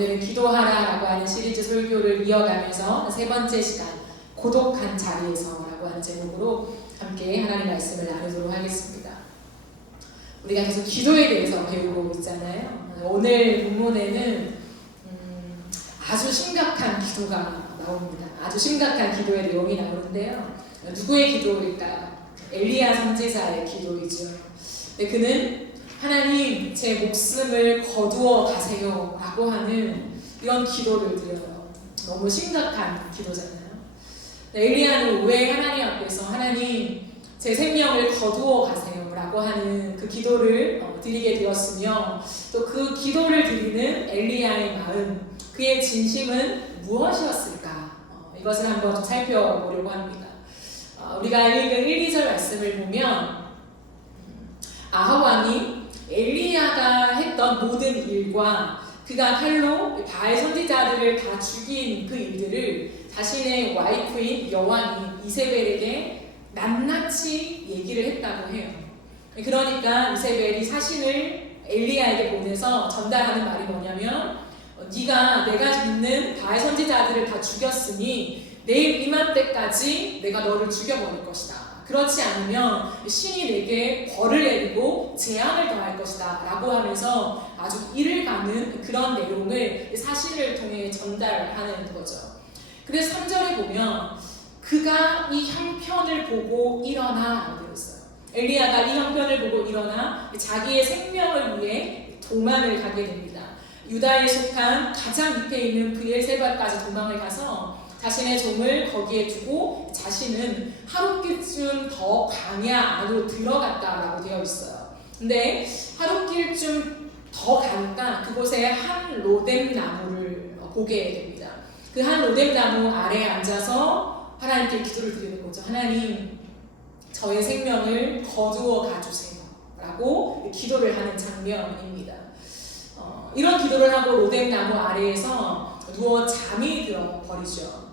오늘은 기도하라라고 하는 시리즈 설교를 이어가면서 세 번째 시간 고독한 자리에서라고 하는 제목으로 함께 하나님 말씀을 나누도록 하겠습니다. 우리가 계속 기도에 대해서 배우고 있잖아요. 오늘 본문에는 아주 심각한 기도가 나옵니다. 아주 심각한 기도의 내용이 나오는데요. 누구의 기도일까요? 엘리야 선지자의 기도이죠. 근데 그는 하나님 제 목숨을 거두어 가세요 라고 하는 이런 기도를 드려요. 너무 심각한 기도잖아요. 엘리야는 왜 하나님 앞에서 하나님 제 생명을 거두어 가세요 라고 하는 그 기도를 드리게 되었으며 또 그 기도를 드리는 엘리야의 마음, 그의 진심은 무엇이었을까? 이것을 한번 좀 살펴보려고 합니다. 우리가 읽은 1, 2절 말씀을 보면 아합 왕이 엘리야가 했던 모든 일과 그가 칼로 바알 선지자들을 다 죽인 그 일들을 자신의 와이프인 여왕인 이세벨에게 낱낱이 얘기를 했다고 해요. 그러니까 이세벨이 사신을 엘리야에게 보내서 전달하는 말이 뭐냐면 네가 내가 믿는 바알 선지자들을 다 죽였으니 내일 이맘때까지 내가 너를 죽여버릴 것이다. 그렇지 않으면 신이 내게 벌을 내리고 재앙을 더할 것이다 라고 하면서 아주 이를 가는 그런 내용을 사신을 통해 전달하는 거죠. 그래서 3절에 보면 그가 이 형편을 보고 일어나 라고 되어 있어요. 엘리야가 이 형편을 보고 일어나 자기의 생명을 위해 도망을 가게 됩니다. 유다에 속한 가장 밑에 있는 브엘세바까지 도망을 가서 자신의 종을 거기에 두고 자신은 하룻길쯤 더 광야 안으로 들어갔다라고 되어 있어요. 근데 하룻길쯤 더 가니까 그곳에 한 로뎀 나무를 보게 됩니다. 그 한 로뎀 나무 아래에 앉아서 하나님께 기도를 드리는 거죠. 하나님, 저의 생명을 거두어 가주세요 라고 기도를 하는 장면입니다. 이런 기도를 하고 로뎀 나무 아래에서 누워 잠이 들어 버리죠.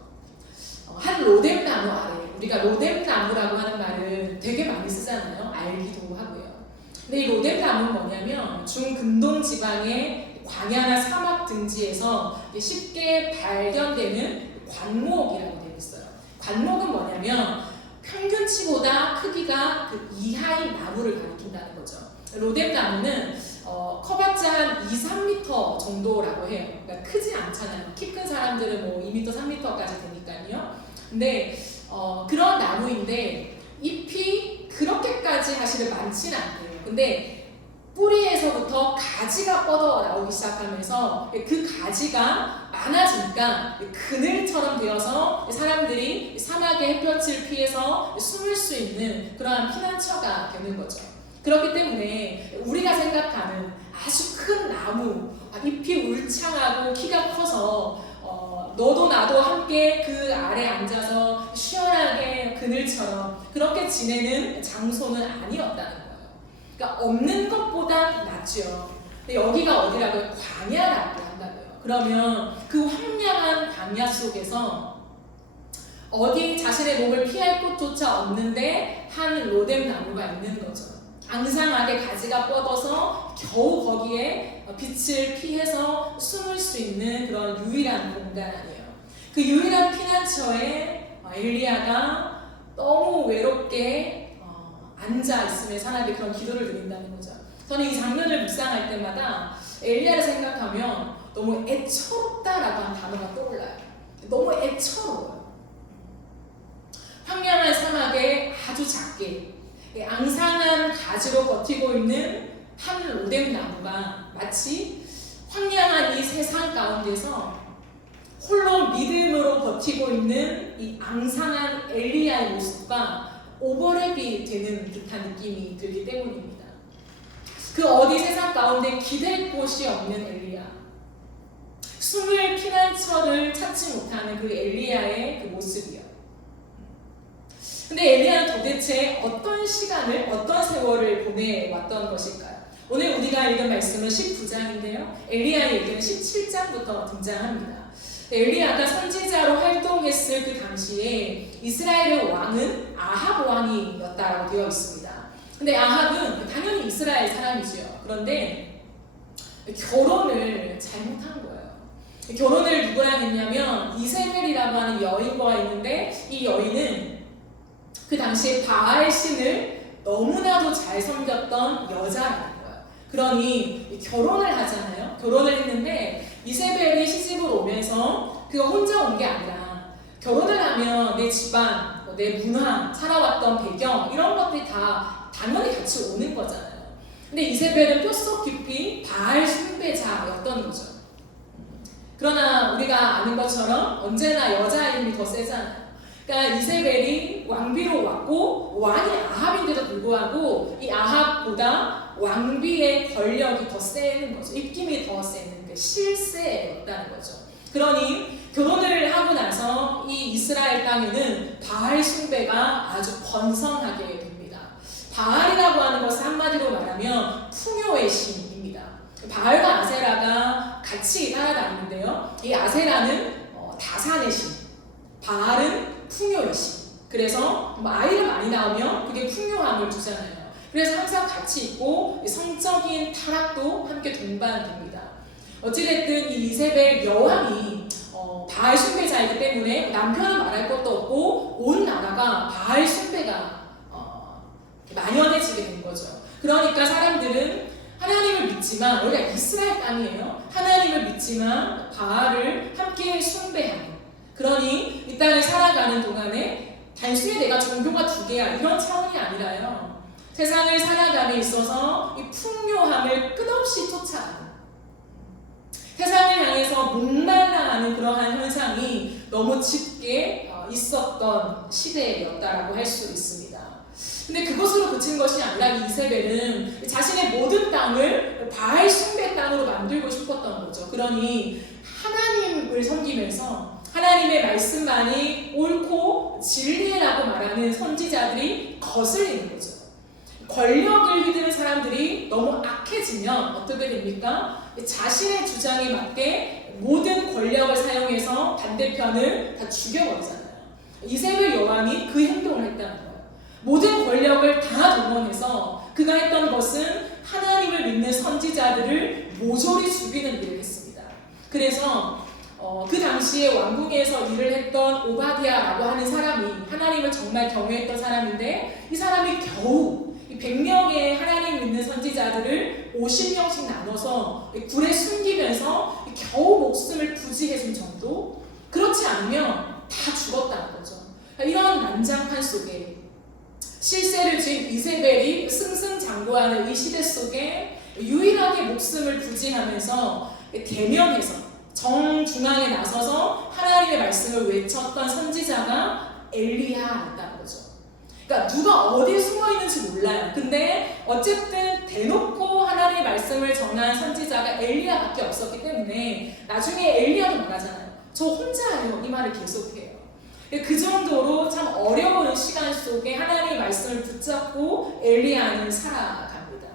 한 로뎀 나무 아래, 우리가 로뎀 나무라고 하는 말을 되게 많이 쓰잖아요. 알기도 하고요. 근데 이 로뎀 나무는 뭐냐면 중근동 지방의 광야나 사막 등지에서 쉽게 발견되는 관목이라고 되어 있어요. 관목은 뭐냐면 평균치보다 크기가 그 이하의 나무를 가리킨다는 거죠. 로뎀 나무는 커봤자 한 2, 3m 정도라고 해요. 그러니까 크지 않잖아요. 키 큰 사람들은 뭐 2m, 3m까지 되니까요. 근데 그런 나무인데 잎이 그렇게까지 사실은 많지는 않대요. 근데 뿌리에서부터 가지가 뻗어 나오기 시작하면서 그 가지가 많아지니까 그늘처럼 되어서 사람들이 사막의 햇볕을 피해서 숨을 수 있는 그러한 피난처가 되는 거죠. 그렇기 때문에 우리가 생각하는 아주 큰 나무, 잎이 울창하고 키가 커서 너도 나도 함께 그 아래 앉아서 시원하게 그늘처럼 그렇게 지내는 장소는 아니었다는 거예요. 그러니까 없는 것보다 낫죠. 근데 여기가 어디라고요? 광야라고 한다고요. 그러면 그 황량한 광야 속에서 어디 자신의 몸을 피할 곳조차 없는데 한 로뎀 나무가 있는 거죠. 앙상하게 가지가 뻗어서 겨우 거기에 빛을 피해서 숨을 수 있는 그런 유일한 공간이에요. 그 유일한 피난처에 엘리야가 너무 외롭게 앉아 있으면서 하나님께 그런 기도를 드린다는 거죠. 저는 이 장면을 묵상할 때마다 엘리야를 생각하면 너무 애처롭다라고 하는 단어가 떠올라요. 너무 애처로워요. 황량한 사막에 아주 작게 앙상한 가지로 버티고 있는 한 로뎀 나무가 마치 황량한 이 세상 가운데서 홀로 믿음으로 버티고 있는 이 앙상한 엘리야의 모습과 오버랩이 되는 듯한 느낌이 들기 때문입니다. 그 어디 세상 가운데 기댈 곳이 없는 엘리야, 숨을 피난처를 찾지 못하는 그 엘리야의 그 모습이요. 근데 엘리야는 도대체 어떤 시간을, 어떤 세월을 보내왔던 것일까요? 오늘 우리가 읽은 말씀은 19장인데요. 엘리야의 얘기는 17장부터 등장합니다. 엘리야가 선지자로 활동했을 그 당시에 이스라엘의 왕은 아합 왕이었다고 되어 있습니다. 근데 아합은 당연히 이스라엘 사람이죠. 그런데 결혼을 잘못한 거예요. 결혼을 누구랑 했냐면 이세벨이라고 하는 여인과 했는데, 이 여인은 그 당시에 바알 신을 너무나도 잘 섬겼던 여자라는 거예요. 그러니 결혼을 하잖아요. 결혼을 했는데 이세벨이 시집을 오면서 그가 혼자 온 게 아니라, 결혼을 하면 내 집안, 내 문화, 살아왔던 배경, 이런 것들이 다 당연히 같이 오는 거잖아요. 근데 이세벨은 뼛속 깊이 바알 숭배자였던 거죠. 그러나 우리가 아는 것처럼 언제나 여자 힘이 더 세잖아요. 그러니까 이세벨이 왕비로 왔고 왕이 아합인데도 불구하고 이 아합보다 왕비의 권력이 더 세는 거죠. 입김이 더 세는 그 실세였다는 거죠. 그러니 결혼을 하고 나서 이 이스라엘 땅에는 바알 숭배가 아주 번성하게 됩니다. 바알이라고 하는 것은 한마디로 말하면 풍요의 신입니다. 바알과 아세라가 같이 따라다니는데요. 이 아세라는 다산의 신, 바알은 풍요의 신. 그래서 아이가 많이 나오면 그게 풍요함을 주잖아요. 그래서 항상 같이 있고 성적인 타락도 함께 동반됩니다. 어찌됐든 이 이세벨 여왕이 바알 숭배자이기 때문에 남편은 말할 것도 없고 온 나라가 바알 숭배가 만연해지게 된 거죠. 그러니까 사람들은 하나님을 믿지만, 여기가 이스라엘 땅이에요. 하나님을 믿지만 바알을 함께 숭배하는, 그러니 이 땅을 살아가는 동안에 단순히 내가 종교가 두 개야 이런 차원이 아니라요. 세상을 살아감에 있어서 이 풍요함을 끝없이 쫓아가는, 세상을 향해서 목말라하는 그러한 현상이 너무 짙게 있었던 시대였다라고 할 수 있습니다. 근데 그것으로 그친 것이 아니라 이세벨은 자신의 모든 땅을 바알 숭배 땅으로 만들고 싶었던 거죠. 그러니 하나님을 섬기면서 하나님의 말씀만이 옳고 진리라고 말하는 선지자들이 거슬리는 거죠. 권력을 휘두른 사람들이 너무 악해지면 어떻게 됩니까? 자신의 주장에 맞게 모든 권력을 사용해서 반대편을 다 죽여버리잖아요. 이세벨 여왕이 그 행동을 했다는 거예요. 모든 권력을 다 동원해서 그가 했던 것은 하나님을 믿는 선지자들을 모조리 죽이는 일을 했습니다. 그래서 그 당시에 왕궁에서 일을 했던 오바댜라고 하는 사람이 하나님을 정말 경외했던 사람인데, 이 사람이 겨우 100명의 하나님 믿는 선지자들을 50명씩 나눠서 굴에 숨기면서 겨우 목숨을 부지해준 정도? 그렇지 않으면 다 죽었다는 거죠. 이런 난장판 속에 실세를 지은 이세벨이 승승장구하는 이 시대 속에 유일하게 목숨을 부지하면서 대면해서 정중앙에 나서서 하나님의 말씀을 외쳤던 선지자가 엘리야였다는 거죠. 그러니까 누가 어디에 숨어 있는지 몰라요. 근데 어쨌든 대놓고 하나님의 말씀을 전한 선지자가 엘리야밖에 없었기 때문에 나중에 엘리야도 말하잖아요. 저 혼자예요. 이 말을 계속해요. 그 정도로 참 어려운 시간 속에 하나님의 말씀을 붙잡고 엘리야는 살아갑니다.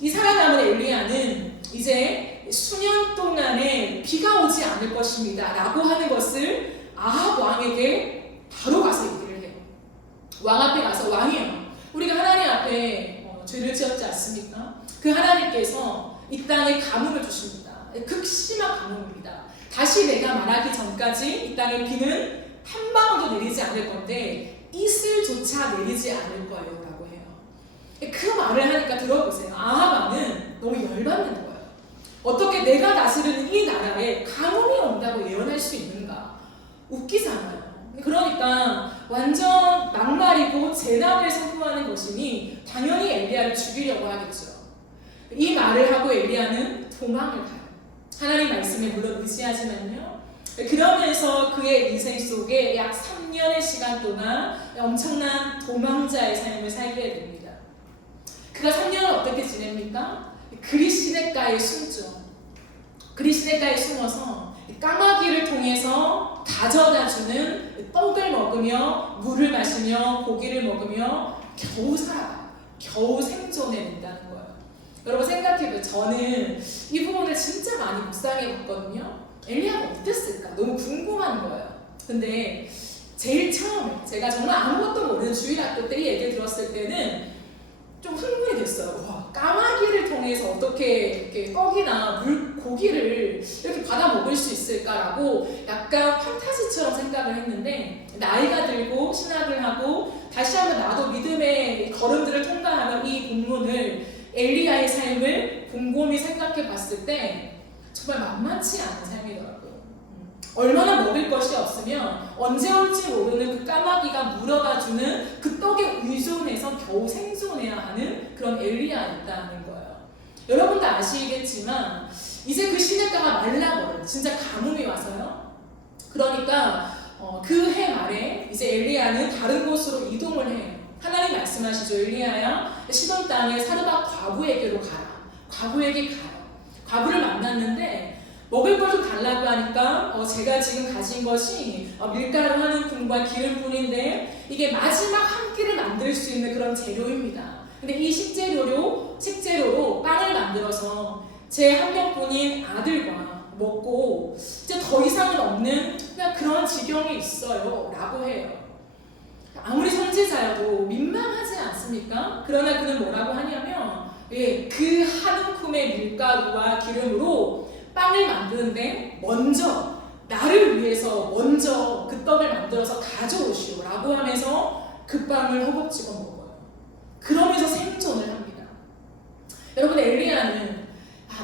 이 살아남은 엘리야는 이제 수년 동안에 비가 오지 않을 것입니다 라고 하는 것을 아합 왕에게 바로 가서 얘기를 해요. 왕 앞에 가서, 왕이요, 우리가 하나님 앞에 죄를 지었지 않습니까? 그 하나님께서 이 땅에 가뭄을 주십니다. 극심한 가뭄입니다. 다시 내가 말하기 전까지 이 땅에 비는 한 방울도 내리지 않을 건데 이슬조차 내리지 않을 거예요 라고 해요. 그 말을 하니까 들어보세요. 아합 왕은 너무 열받는 거예요. 어떻게 내가 다스리는 이 나라에 가뭄이 온다고 예언할 수 있는가? 웃기잖아요. 그러니까 완전 막말이고 재난을 선포하는 것이니 당연히 엘리야를 죽이려고 하겠죠. 이 말을 하고 엘리야는 도망을 가요. 하나님 말씀에 물론 의지하지만요. 그러면서 그의 인생 속에 약 3년의 시간 동안 엄청난 도망자의 삶을 살게 됩니다. 그가 3년을 어떻게 지냅니까? 그리시네가에 숨죠. 그리시네가에 숨어서 까마귀를 통해서 가져다주는 떡을 먹으며 물을 마시며 고기를 먹으며 겨우 살아가요. 겨우 생존해낸다는 거예요. 여러분 생각해보세요. 저는 이 부분을 진짜 많이 묵상해봤거든요. 엘리야가 어땠을까? 너무 궁금한 거예요. 근데 제일 처음에 제가 정말 아무것도 모르는 주일학교 때 이 얘기를 들었을 때는 좀 흥분이 됐어요. 와, 까마귀를 통해 위해서 어떻게 이렇게 떡이나 고기를 이렇게 받아 먹을 수 있을까라고 약간 판타지처럼 생각을 했는데, 나이가 들고 신학을 하고 다시 한번 나도 믿음의 걸음들을 통과하는 이 본문을, 엘리야의 삶을 곰곰이 생각해 봤을 때 정말 만만치 않은 삶이더라고요. 얼마나 먹을 것이 없으면 언제 올지 모르는 그 까마귀가 물어다주는 그 떡에 의존해서 겨우 생존해야 하는 그런 엘리야였다는 거예요. 여러분도 아시겠지만 이제 그 시냇가가 말라버려. 진짜 가뭄이 와서요. 그러니까 그 해 말에 이제 엘리야는 다른 곳으로 이동을 해요. 하나님 말씀하시죠. 엘리야야, 시돈 땅에 사르밧 과부에게로 가라. 과부에게 가요. 과부를 만났는데 먹을 걸 좀 달라고 하니까 제가 지금 가진 것이 밀가루 하는 콩과 기름뿐인데 이게 마지막 한 끼를 만들 수 있는 그런 재료입니다. 근데 이 식재료로 빵을 만들어서 제 한 명뿐인 아들과 먹고 이제 더 이상은 없는 그냥 그런 지경에 있어요 라고 해요. 아무리 선지자여도 민망하지 않습니까? 그러나 그는 뭐라고 하냐면 그 한 움큼의 밀가루와 기름으로 빵을 만드는데 먼저 나를 위해서 먼저 그 떡을 만들어서 가져오시오 라고 하면서 그 빵을 허겁지겁 먹어요. 그러면서 생존을 합니다. 여러분, 엘리야는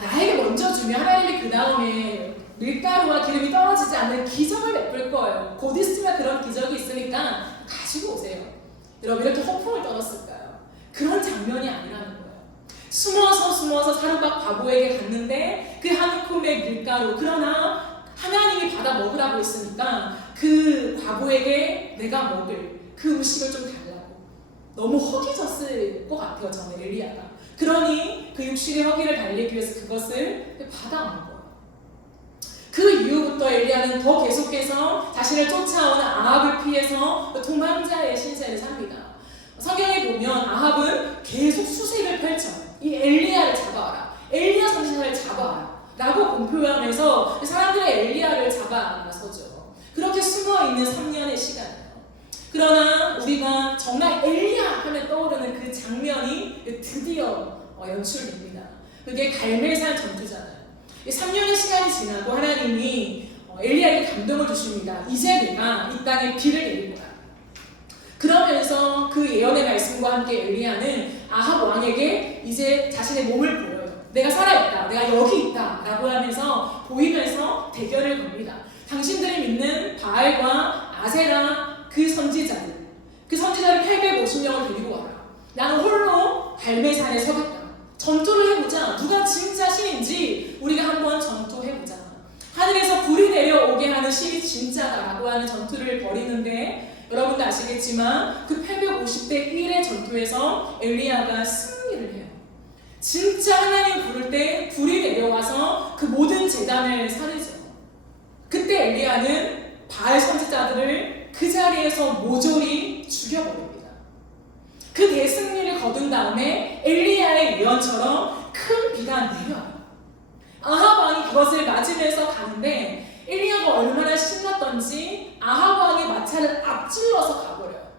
나에게 먼저 주면 하나님이 그 다음에 밀가루와 기름이 떨어지지 않는 기적을 베풀 거예요. 곧 있으면 그런 기적이 있으니까 가지고 오세요. 여러분, 이렇게 허풍을 떨었을까요? 그런 장면이 아니라는 거예요. 숨어서 사르밧 과부에게 갔는데 그 한 움큼의 밀가루, 그러나 하나님이 받아 먹으라고 했으니까 그 과부에게 내가 먹을 그 음식을 좀 달라고. 너무 허기졌을 것 같아요, 저는 엘리야가. 그러니 그 육신의 허기를 달래기 위해서 그것을 받아 먹어요. 그 이후부터 엘리야는 더 계속해서 자신을 쫓아오는 아합을 피해서 도망자의 신세를 삽니다. 성경에 보면 아합은 계속 수색을 펼쳐요. 이 엘리야를 잡아와라, 엘리야 선지자를 잡아와라 라고 공표하면서 사람들의 엘리야를 잡아 나서죠. 그렇게 숨어있는 3년의 시간이에요. 그러나 우리가 정말 엘리야 하면 떠오르는 그 장면이 드디어 연출됩니다. 그게 갈멜산 전투잖아요. 3년의 시간이 지나고 하나님이 엘리야에게 감동을 주십니다. 이제 내가 이 땅에 비를 내릴 거야. 그러면서 그 예언의 말씀과 함께 엘리야는 아합 왕에게 이제 자신의 몸을 보여요. 내가 살아있다, 내가 여기 있다 라고 하면서 보이면서 대결을 겁니다. 당신들이 믿는 바알과 아세라 그 선지자를 850명을 데리고 와라. 나는 홀로 갈멜산에 서겠다. 전투를 해보자. 누가 진짜 신인지 우리가 한번 전투해보자. 하늘에서 불이 내려오게 하는 신이 진짜다라고 하는 전투를 벌이는데, 여러분도 아시겠지만 그 850대 1의 전투에서 엘리야가 승리를 해요. 진짜 하나님 부를 때 불이 내려와서 그 모든 제단을 사르죠. 그때 엘리야는 바알 선지자들을 그 자리에서 모조리 죽여버립니다. 그 대승리를 거둔 다음에 엘리야의 예언처럼 큰 비가 내려요. 아합 왕이 그것을 맞으면서 가는데 엘리야가 얼마나 신났던지 아합 왕의 마차를 앞질러서 가버려요.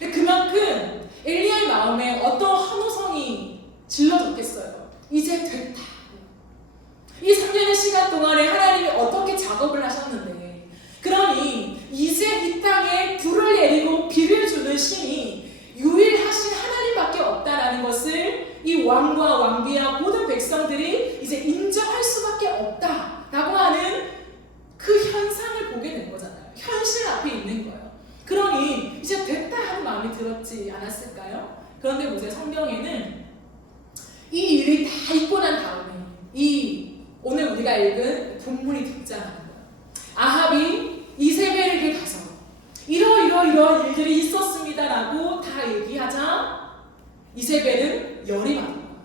그만큼 엘리야의 마음에 어떤 환호성이 질러졌겠어요. 이제 됐다. 이 3년의 시간 동안에 하나님이 어떻게 작업을 하셨는데, 그러니 이제 이 땅에 불을 내리고 비를 주는 신이 유일하신 하나님밖에 없다라는 것을 이 왕과 왕비와 모든 백성들이 이제 인정할 수밖에 없다라고 하는 그 현상을 보게 된 거잖아요. 현실 앞에 있는 거예요. 그러니 이제 됐다 하는 마음이 들었지 않았을까요? 그런데 보세요. 성경에는 이 일이 다 있고 난 다음에 오늘 우리가 읽은 본문이 등장하는 거예요. 아합이 이세벨에게 가서 이러이러이러한 일들이 있었습니다라고 다 얘기하자 이세벨은 열이 받은 거예요.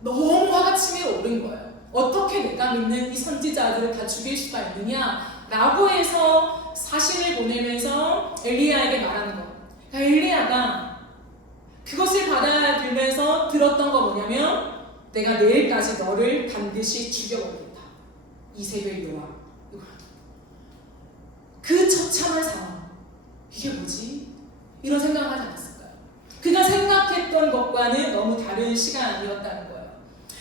너무 화가 치밀어 오른 거예요. 어떻게 내가 믿는 이 선지자들을 다 죽일 수가 있느냐라고 해서 사신을 보내면서 엘리야에게 말하는 거예요. 엘리야가 그것을 받아들면서 들었던 거 뭐냐면, 내가 내일까지 너를 반드시 죽여버리겠다. 이세벨 요압. 그 처참한 상황, 이게 뭐지? 이런 생각을 하지 않았을까요? 그가 생각했던 것과는 너무 다른 시간이었다는 거예요.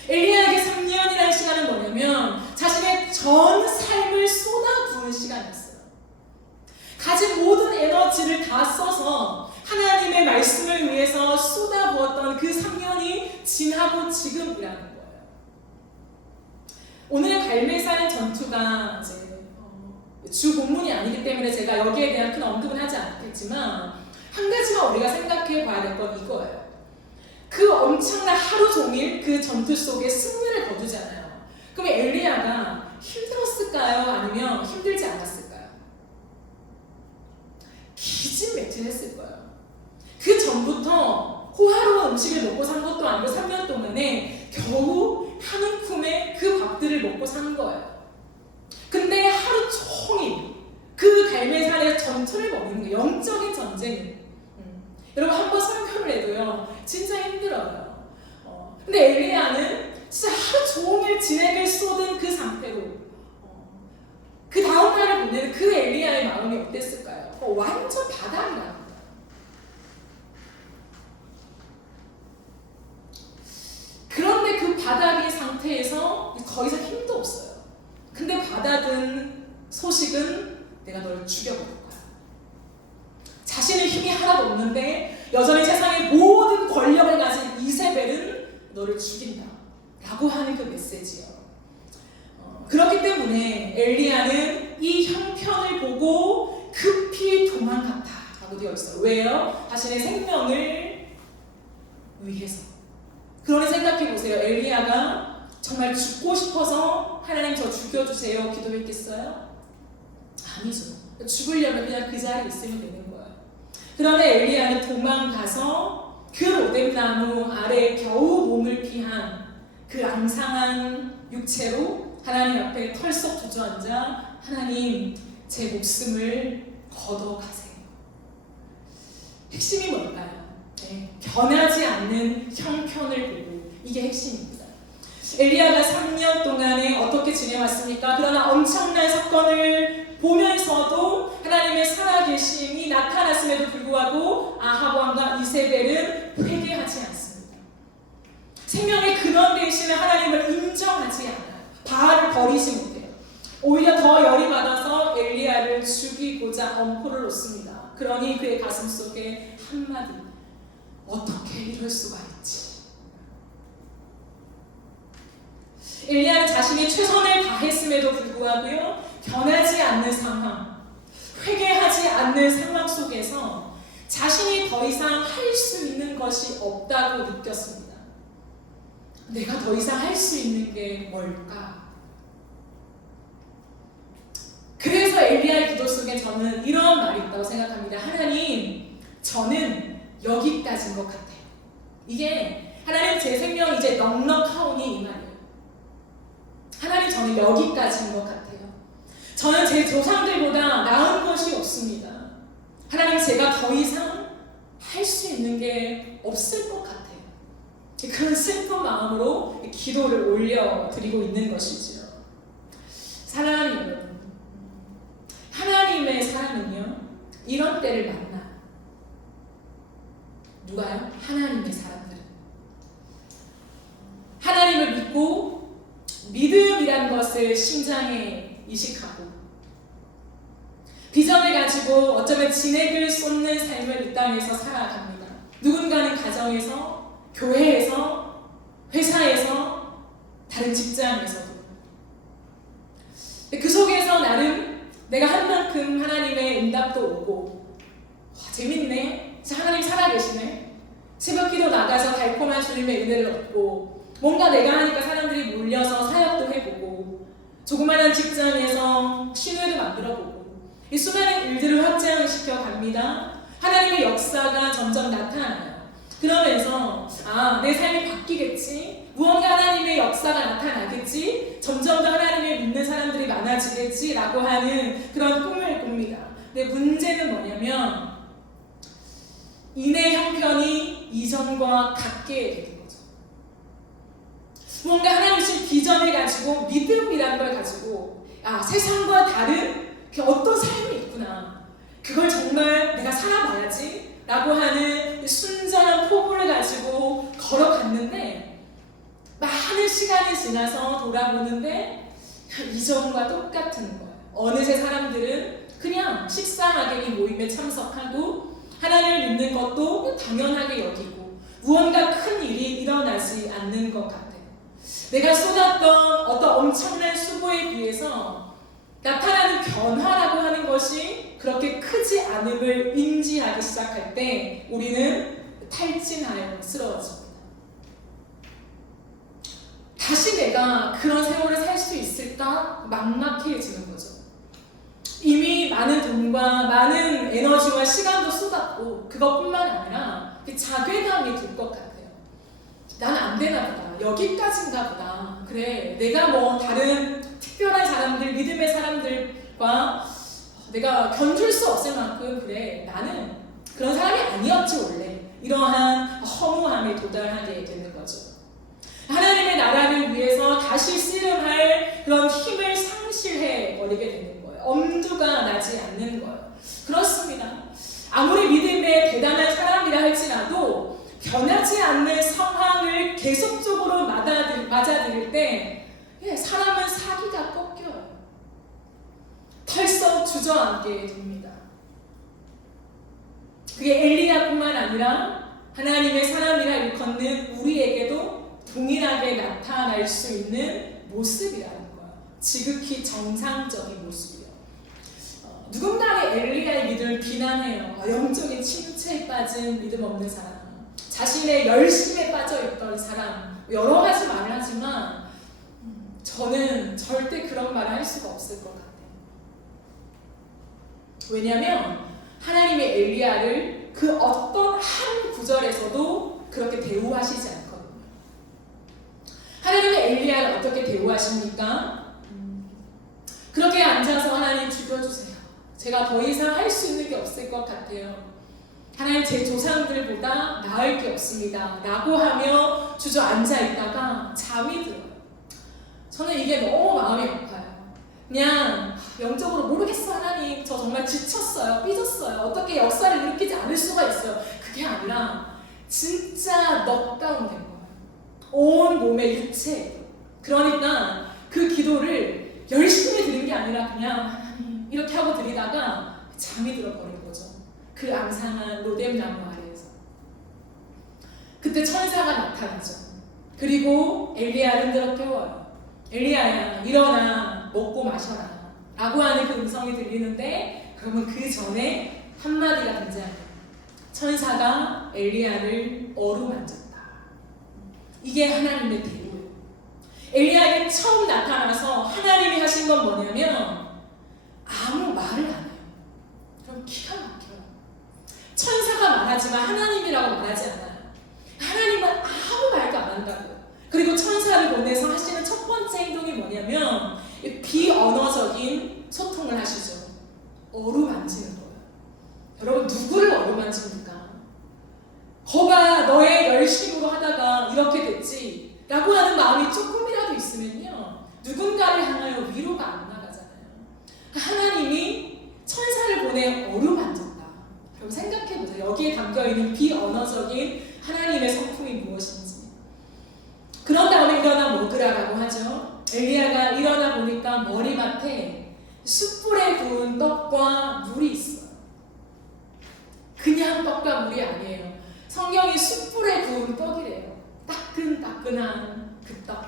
엘리야에게 3년이라는 시간은 뭐냐면 자신의 전 삶을 쏟아부은 시간이었어요. 가진 모든 에너지를 다 써서 하나님의 말씀을 위해서 쏟아부었던 그 3년이 지나고 지금이라는 거예요. 오늘의 갈멜산 전투가 이제 주 본문이 아니기 때문에 제가 여기에 대한 큰 언급은 하지 않겠지만 한 가지만 우리가 생각해 봐야 될 건 이거예요. 그 엄청난 하루 종일 그 전투 속에 승리를 거두잖아요. 그럼 엘리야가 힘들었을까요? 아니면 힘들지 않았을까요? 기진맥진했을 거예요. 그 전부터 호화로운 음식을 먹고 산 것도 아니고 3년 동안에 겨우 한 움큼의 그 밥들을 먹고 산 거예요. 근데 하루 종일 그 갈멜산의 전투를 벌이는 거예요. 영적인 전쟁. 여러분 한번 상표를 해도요 진짜 힘들어요. 근데 엘리야는 진짜 하루 종일 진액을 쏟은 그 상태로 그 다음 날을 보내는 그 엘리야의 마음이 어땠을까요? 완전 바닥이 납니다. 그런데 그 바닥의 상태에서 더 이상 힘도 없어요. 근데 받아든 소식은 내가 널 죽여버릴 거야. 자신의 힘이 하나도 없는데 여전히 세상의 모든 권력을 가진 이세벨은 너를 죽인다 라고 하는 그 메시지예요. 그렇기 때문에 엘리야는 이 형편을 보고 급히 도망갔다 라고 되어 있어요. 왜요? 자신의 생명을 위해서. 그러니 생각해 보세요. 엘리야가 정말 죽고 싶어서 하나님 저 죽여주세요 기도했겠어요? 아니죠. 죽으려면 그냥 그 자리에 있으면 되는 거예요. 그러나 엘리야는 도망가서 그 로뎀나무 아래 겨우 몸을 피한 그 앙상한 육체로 하나님 앞에 털썩 주저앉아 하나님 제 목숨을 걷어가세요. 핵심이 뭘까요? 네, 변하지 않는 형편을 보고 이게 핵심입니다. 엘리야가 3년 동안에 어떻게 지내왔습니까? 그러나 엄청난 사건을 보면서도 하나님의 살아계심이 나타났음에도 불구하고 아합 왕과 이세벨은 회개하지 않습니다. 생명의 근원 되시는 하나님을 인정하지 않아요. 바알을 버리지 못해요. 오히려 더 열이 받아서 엘리야를 죽이고자 엄포를 놓습니다. 그러니 그의 가슴 속에 한마디, 어떻게 이럴 수가 있지? 엘리야는 자신이 최선을 다했음에도 불구하고요 변하지 않는 상황, 회개하지 않는 상황 속에서 자신이 더 이상 할 수 있는 것이 없다고 느꼈습니다. 내가 더 이상 할 수 있는 게 뭘까? 그래서 엘리야의 기도 속에 저는 이런 말이 있다고 생각합니다. 하나님, 저는 여기까지인 것 같아요. 이게 하나님 제 생명 이제 넉넉하오니 이 말이에요. 하나님 저는 여기까지인 것 같아요. 저는 제 조상들보다 나은 것이 없습니다. 하나님 제가 더 이상 할 수 있는 게 없을 것 같아요. 그런 슬픈 마음으로 기도를 올려드리고 있는 것이지요. 사랑하는 여러분, 하나님의 사람은요 이런 때를 만나. 누가요? 하나님의 사람들은 하나님을 믿고 믿음이라는 것을 심장에 이식하고 비전을 가지고 어쩌면 진액을 쏟는 삶을 이 땅에서 살아갑니다. 누군가는 가정에서, 교회에서, 회사에서, 다른 직장에서도. 그 속에서 나름 내가 한 만큼 하나님의 응답도 오고, 와, 재밌네. 하나님 살아계시네. 새벽기도 나가서 달콤한 주님의 은혜를 얻고, 뭔가 내가 하니까 사람들이 몰려서 사역도 해보고, 조그마한 직장에서 신뢰도 만들어보고, 이 수많은 일들을 확장시켜 갑니다. 하나님의 역사가 점점 나타나요. 그러면서 내 삶이 바뀌겠지, 무언가 하나님의 역사가 나타나겠지, 점점 더 하나님을 믿는 사람들이 많아지겠지 라고 하는 그런 꿈을 꿉니다. 근데 문제는 뭐냐면 이내 형편이 이전과 같게 되는 거죠. 뭔가 하나님 주신 비전을 가지고, 믿음이라는 걸 가지고 세상과 다른 어떤 삶이 있구나, 그걸 정말 내가 살아봐야지 라고 하는 순전한 포부를 가지고 걸어갔는데 많은 많은 시간이 지나서 돌아보는데 이전과 똑같은 거예요. 어느새 사람들은 그냥 식상하게 이 모임에 참석하고 하나님을 믿는 것도 당연하게 여기고 무언가 큰 일이 일어나지 않는 것 같아요. 내가 쏟았던 어떤 엄청난 수고에 비해서 나타나는 변화라고 하는 것이 그렇게 크지 않음을 인지하기 시작할 때 우리는 탈진하여 쓰러집니다. 다시 내가 그런 세월을 살 수 있을까 막막해지는 거죠. 이미 많은 돈과 많은 에너지와 시간도 쏟았고 그것뿐만 아니라 자괴감이 들 것 같아요. 난 안 되나 보다. 여기까지인가 보다. 그래, 내가 뭐 다른 특별한 사람들, 믿음의 사람들과 내가 견줄 수 없을 만큼 그래, 나는 그런 사람이 아니었지 원래. 이러한 허무함에 도달하게 되는 거죠. 하나님의 나라를 위해서 다시 씨름할 그런 힘을 상실해 버리게 되는 거예요. 엄두가 나지 않는 거예요. 그렇습니다. 아무리 믿음의 대단한 사람이라 할지라도 변하지 않는 상황을 계속적으로 맞아들일 때 사람은 사기가 꺾여요. 털썩 주저앉게 됩니다. 그게 엘리야뿐만 아니라 하나님의 사람이라 일컫는 우리에게도 동일하게 나타날 수 있는 모습이라는 거예요. 지극히 정상적인 모습이에요. 누군가의 엘리야의 믿음을 비난해요. 영적인 침체에 빠진 믿음 없는 사람, 자신의 열심에 빠져있던 사람, 여러 가지 말을 하지만 저는 절대 그런 말을 할 수가 없을 것 같아요. 왜냐하면 하나님의 엘리야를 그 어떤 한 구절에서도 그렇게 대우하시지 않거든요. 하나님의 엘리야를 어떻게 대우하십니까? 그렇게 앉아서 하나님 죽여주세요. 제가 더 이상 할 수 있는 게 없을 것 같아요. 하나님 제 조상들보다 나을 게 없습니다. 라고 하며 주저앉아 있다가 잠이 들어요. 저는 이게 너무 마음이 아파요. 그냥 영적으로 모르겠어 하나님. 저 정말 지쳤어요. 삐졌어요. 어떻게 역사를 일으키지 않을 수가 있어요. 그게 아니라 진짜 넉다운 된 거예요. 온 몸의 육체. 그러니까 그 기도를 열심히 드린 게 아니라 그냥 하나님 이렇게 하고 드리다가 잠이 들어버린 거죠. 그 앙상한 로뎀나무 아래에서. 그때 천사가 나타나죠. 그리고 엘리야를 흔들어 깨워요. 엘리야야 일어나 먹고 마셔라 라고 하는 그 음성이 들리는데 그러면 그 전에 한마디가 등장해요. 천사가 엘리야를 어루만졌다. 이게 하나님의 대우예요. 엘리야에게 처음 나타나서 하나님이 하신 건 뭐냐면 아무 말을 안 해요. 그럼 기가 막혀요. 천사가 말하지만 하나님이라고 말하지 않아요. 하나님은 아무 말도 안 한다고요. 그리고 천사를 보내서 하시는 첫 번째 행동이 뭐냐면 비언어적인 소통을 하시죠. 어루만지는 거예요. 여러분 누구를 어루만집니까? 거봐 너의 열심으로 하다가 이렇게 됐지 라고 하는 마음이 조금이라도 있으면요 누군가를 향하여 위로가 안 나가잖아요. 하나님이 천사를 보내 어루만졌다. 여러분 생각해보세요. 여기에 담겨있는 비언어적인 하나님의 성품이 무엇인지. 그런 다음에 일어나 먹으라라고 하죠. 엘리야가 일어나 보니까 머리맡에 숯불에 구운 떡과 물이 있어요. 그냥 떡과 물이 아니에요. 성경이 숯불에 구운 떡이래요. 따끈따끈한 그 떡.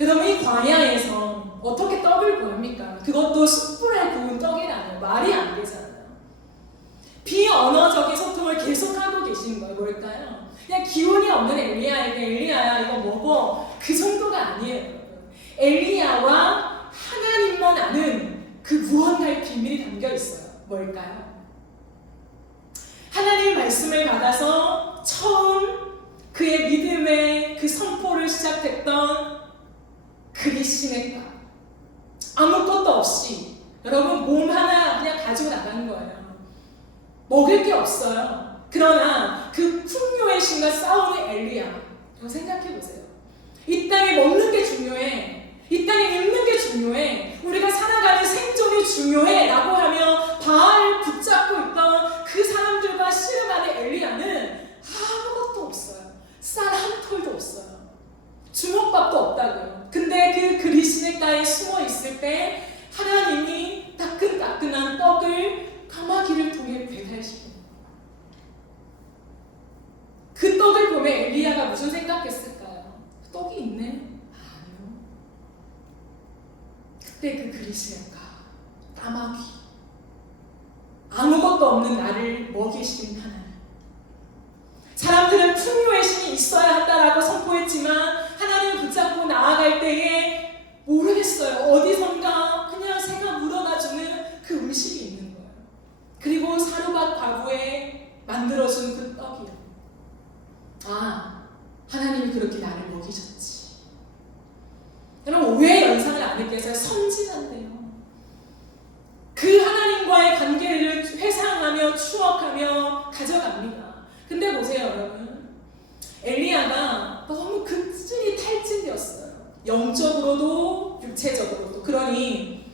여러분 이 광야에서 어떻게 떡을 구합니까? 그것도 숯불에 구운 떡이라뇨. 말이 안 되잖아요. 비언어적인 소통을 계속하고 계신 거예요. 뭘까요? 그냥 기운이 없는 엘리야에게 엘리야야 이거 먹어. 그 정도가 아니에요. 엘리야와 하나님만 아는 그 무언가의 비밀이 담겨 있어요. 뭘까요? 하나님의 말씀을 받아서 처음 그의 믿음의 그 선포를 시작했던 그리스도인과 아무것도 없이 여러분 몸 하나 그냥 가지고 나가는 거예요. 먹을 게 없어요. 그러나 그 풍요의 신과 싸우는 엘리야, 이거 생각해보세요. 이 땅에 먹는 게 중요해. 이 땅에 입는 게 중요해. 우리가 살아가는 생존이 중요해 라고 하며 바알을 붙잡고 있던 그 사람들과 씨름하는 엘리야는 아무것도 없어요. 쌀 한 톨도 없어요. 주먹밥도 엘리야가 무슨 생각했을까요? 떡이 있네? 아니요. 그때 그 그리스도가 까마귀, 아무것도 없는 나를 먹이신 하나님. 사람들은 풍요의 신이 있어야 한다라고 선포했지만 하나님을 붙잡고 나아갈 때에 모르겠어요. 어디선가 그냥 새가 물어다주는 그 음식이 있는 거예요. 그리고 사르밧 과부에 만들어준 그 떡이요. 아, 하나님이 그렇게 나를 먹이셨지. 여러분, 왜 연상을 안 했겠어요? 선지자인데요. 그 하나님과의 관계를 회상하며 추억하며 가져갑니다. 근데 보세요, 여러분. 엘리야가 너무 극진히 탈진되었어요. 영적으로도 육체적으로도. 그러니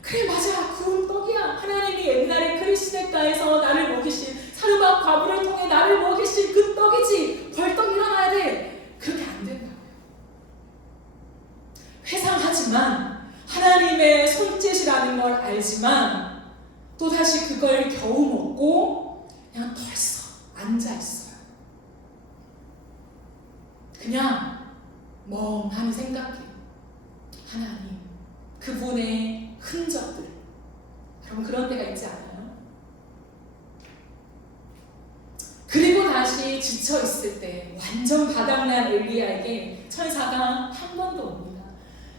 그래, 맞아, 구운 떡이야. 하나님이 옛날에 크리스네가에서 나를 먹이신, 사르밧 과부를 통해 나를 먹이신 그 떡이지. 벌떡 일어나야 돼. 그렇게 안 된다고요. 회상하지만 하나님의 손짓이라는 걸 알지만 또다시 그걸 겨우 먹고 그냥 털썩 앉아있어요. 그냥 멍하니 생각해. 하나님, 그분의 흔적들. 여러분, 그런 때가 있지 않아요? 그리고 다시 지쳐있을 때 완전 바닥난 엘리야에게 천사가 한 번 더 옵니다.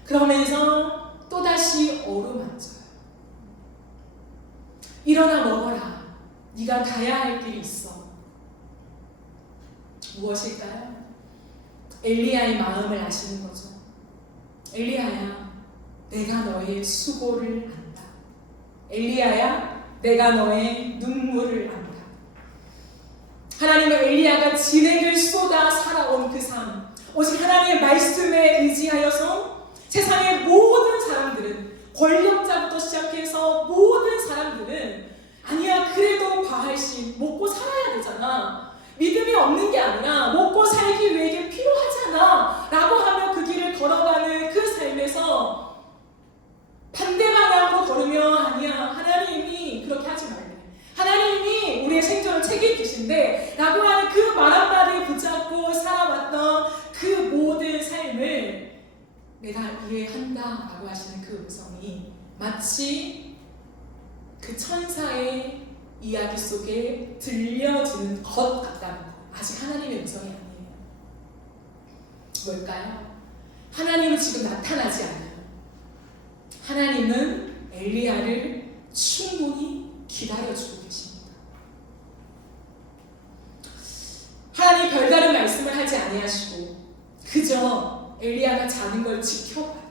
그러면서 또다시 어루만져요. 일어나 먹어라. 네가 가야 할 길이 있어. 무엇일까요? 엘리야의 마음을 아시는 거죠. 엘리야야, 내가 너의 수고를 안다. 엘리야야, 내가 너의 눈물을 안다. 하나님은 엘리야가 진액을 쏟아 살아온 그 삶, 오직 하나님의 말씀에 의지하여서 세상의 모든 사람들은, 권력자부터 시작해서 모든 사람들은 아니야, 그래도 바알신 먹고 살아야 되잖아, 믿음이 없는 게 아니라 먹고 살기 위해 이게 필요하잖아 라고 하며 그 길을 걸어가는 그 삶에서 반대 방향으로 걸으면 아니야, 하나님이 그렇게 하지 말래, 하나님이 우리의 생존을 책임지신대 라고 하는 그 말 한마디에 붙잡고 살아왔던 그 모든 삶을 내가 이해한다 라고 하시는 그 음성이 마치 그 천사의 이야기 속에 들려지는 것 같다는 거. 아직 하나님의 음성이 아니에요. 뭘까요? 하나님은 지금 나타나지 않아요. 하나님은 엘리야를 충분히 기다려주고 계십니다. 하나님 별다른 말씀을 하지 아니하시고 그저 엘리야가 자는 걸 지켜봐요.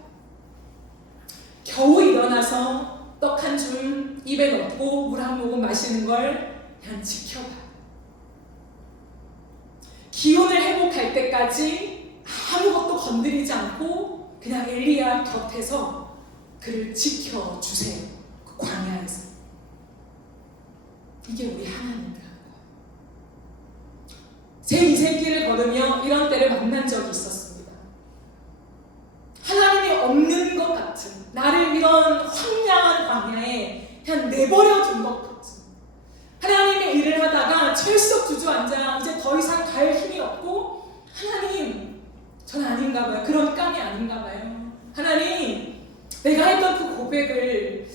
겨우 일어나서 떡 한 줄 입에 넣고 물 한 모금 마시는 걸 그냥 지켜봐요. 기운을 회복할 때까지 아무것도 건드리지 않고 그냥 엘리야 곁에서 그를 지켜주세요. 그 광야에서. 이게 우리 하나님이라는 거예요. 제 인생길을 걸으며 이런 때를 만난 적이 있었습니다. 하나님이 없는 것 같은, 나를 이런 황량한 광야에 그냥 내버려 둔 것 같은, 하나님의 일을 하다가 철썩 주저앉아 이제 더 이상 갈 힘이 없고, 하나님, 전 아닌가 봐요. 그런 깜이 아닌가 봐요. 하나님, 내가 했던 그 고백을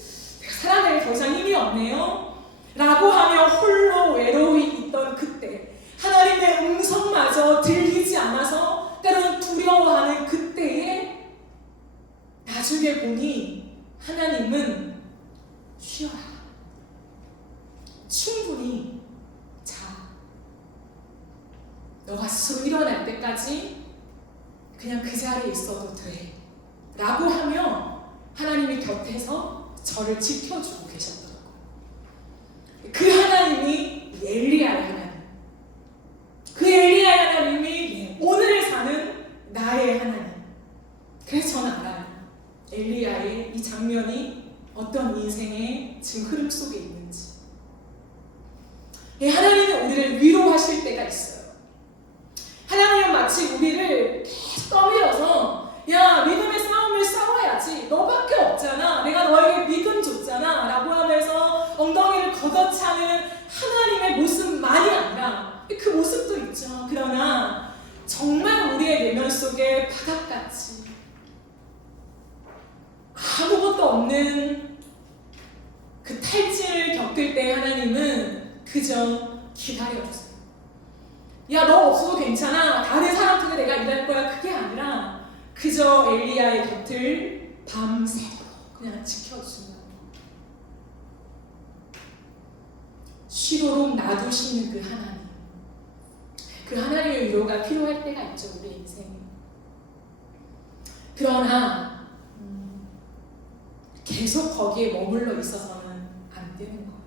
내가 살아낼 더 이상 힘이 없네요 라고 하며 홀로 외로이 있던 그때, 하나님의 음성마저 들리지 않아서 때로는 두려워하는 그때에 나중에 보니 하나님은 쉬어라, 충분히 자, 너가 스스로 일어날 때까지 그냥 그 자리에 있어도 돼 라고 하며 하나님이 곁에서 저를 지켜주고 계셨더라고요. 그 하나님이 엘리야의 하나님, 그 엘리야의 하나님이 오늘 사는 나의 하나님. 그래서 저는 알아요, 엘리야의 이 장면이 어떤 인생의 지금 흐름 속에 있는지. 하나님은 우리를 위로하실 때가 있어요. 하나님은 마치 우리를 계속 떠밀어서 야, 믿음의 싸움을 싸워야지, 너밖에 없잖아, 내가 너에게 믿음 줬잖아 라고 하면서 엉덩이를 걷어차는 하나님의 모습만이 아니라, 그 모습도 있죠. 그러나 정말 속에 바닥같이 아무것도 없는 그 탈진을 겪을 때 하나님은 그저 기다려주세요. 야, 너 없어도 괜찮아. 다른 사람 쪽에 내가 일할 거야. 그게 아니라 그저 엘리야의 곁을 밤새도록 그냥 지켜주는, 쉬도록 놔두시는 그 하나님. 그 하나님의 위로가 필요할 때가 있죠, 우리 인생에. 그러나 계속 거기에 머물러 있어서는 안 되는 거예요.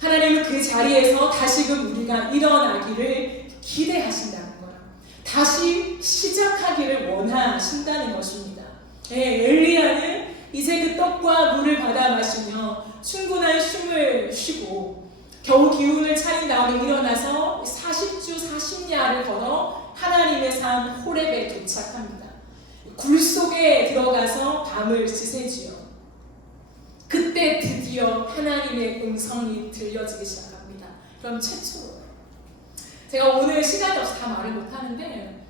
하나님은 그 자리에서 다시금 우리가 일어나기를 기대하신다는 거예요. 다시 시작하기를 원하신다는 것입니다. 엘리야는 이제 그 떡과 물을 받아 마시며 충분한 숨을 쉬고 겨우 기운을 차린 다음에 일어나서 40주 40야를 걸어 하나님의 산 호렙에 도착합니다. 굴 속에 들어가서 밤을 지새지요. 그때 드디어 하나님의 음성이 들려지기 시작합니다. 그럼 최초로 제가 오늘 시간이 없어서 다 말을 못하는데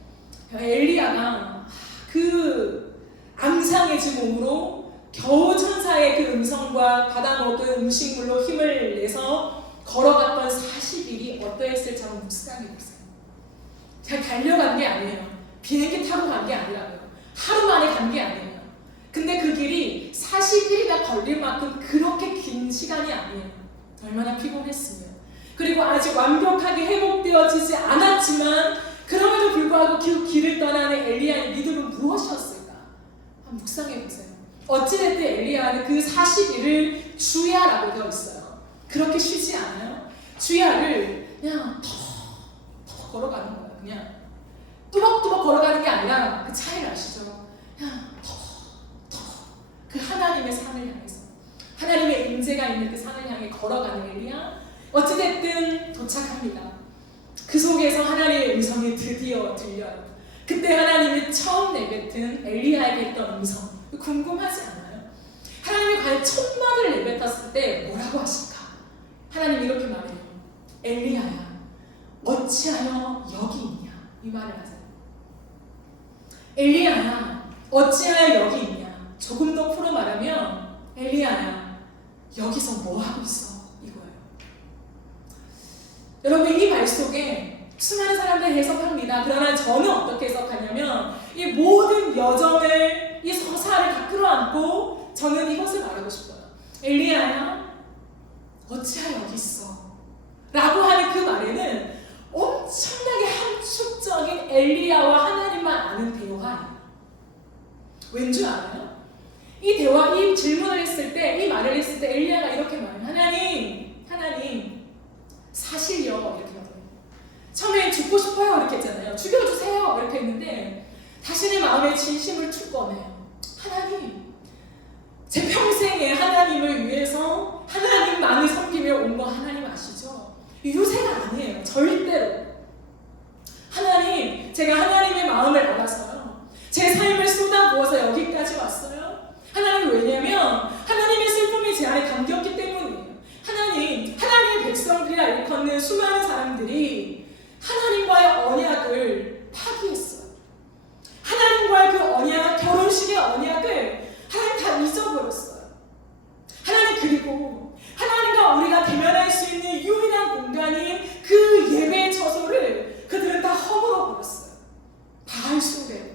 엘리야가 그 앙상해진 몸으로 겨우 천사의 그 음성과 받아먹은 음식물로 힘을 내서 걸어갔던 40일이 어떠했을지 한번 묵상해보세요. 그냥 달려간 게 아니에요. 비행기 타고 간 게 아니라고요. 하루 만에 간 게 아니에요. 근데 그 길이 40일이나 걸릴 만큼 그렇게 긴 시간이 아니에요. 얼마나 피곤했으면. 그리고 아직 완벽하게 회복되어지지 않았지만 그럼에도 불구하고 그 길을 떠나는 엘리야의 믿음은 무엇이었을까? 한번 묵상해보세요. 어찌됐든 엘리야는 그 40일을 주야라고 되어 있어요. 그렇게 쉬지 않아요. 주야를 그냥 더 걸어가는 거예요. 그냥 뚜벅뚜벅 걸어가는 게 아니라 그 차이를 아시죠? 그냥 그 하나님의 산을 향해서 하나님의 임재가 있는 그 산을 향해 걸어가는 엘리야. 어찌됐든 도착합니다. 그 속에서 하나님의 음성이 드디어 들려요. 그때 하나님이 처음 내뱉은 엘리야에게 했던 음성, 궁금하지 않아요? 하나님이 과연 천막을 내뱉었을 때 뭐라고 하실까? 하나님이 이렇게 말해요. 엘리야야, 어찌하여 여기 있냐? 이 말을 하세요. 엘리야야, 어찌하여 여기 있냐? 조금 더 풀어 말하면 엘리야야, 여기서 뭐 하고 있어? 이거예요. 여러분, 이 말 속에 수많은 사람들이 해석합니다. 그러나 저는 어떻게 해석하냐면 이 모든 여정을, 이 서사를 다 끌어안고 저는 이것을 말하고 싶어요. 엘리야야, 어찌하여 여기 있어? 라고 하는 그 말에는 엄청나게 함축적인 엘리야와 하나님만 아는 대화예요. 왠지 알아요? 이 대화, 이 질문을 했을 때, 이 말을 했을 때 엘리야가 이렇게 말해요. 하나님, 사실요. 이렇게 말해요. 처음에 죽고 싶어요. 이렇게 했잖아요. 죽여주세요. 이렇게 했는데 자신의 마음에 진심을 툭 꺼내요. 하나님, 제 평생에 하나님을 위해서 하나님만을 섬기며 온 거 하나님 아시죠? 유세가 아니에요. 절대로. 하나님, 제가 하나님의 마음을 알아서요. 제 삶을 쏟아부어서 여기까지 왔어요. 하나님, 왜냐면 하나님의 슬픔이 제 안에 담겼기 때문이에요. 하나님의 백성들이라 일컫는 수많은 사람들이 하나님과의 언약을 파기했어요. 하나님과의 그 언약, 결혼식의 언약을 하나님 다 잊어버렸어요. 하나님, 그리고 하나님과 우리가 대면할 수 있는 유일한 공간인 그 예배의 처소를 그들은 다 허물어버렸어요. 바알 숭배.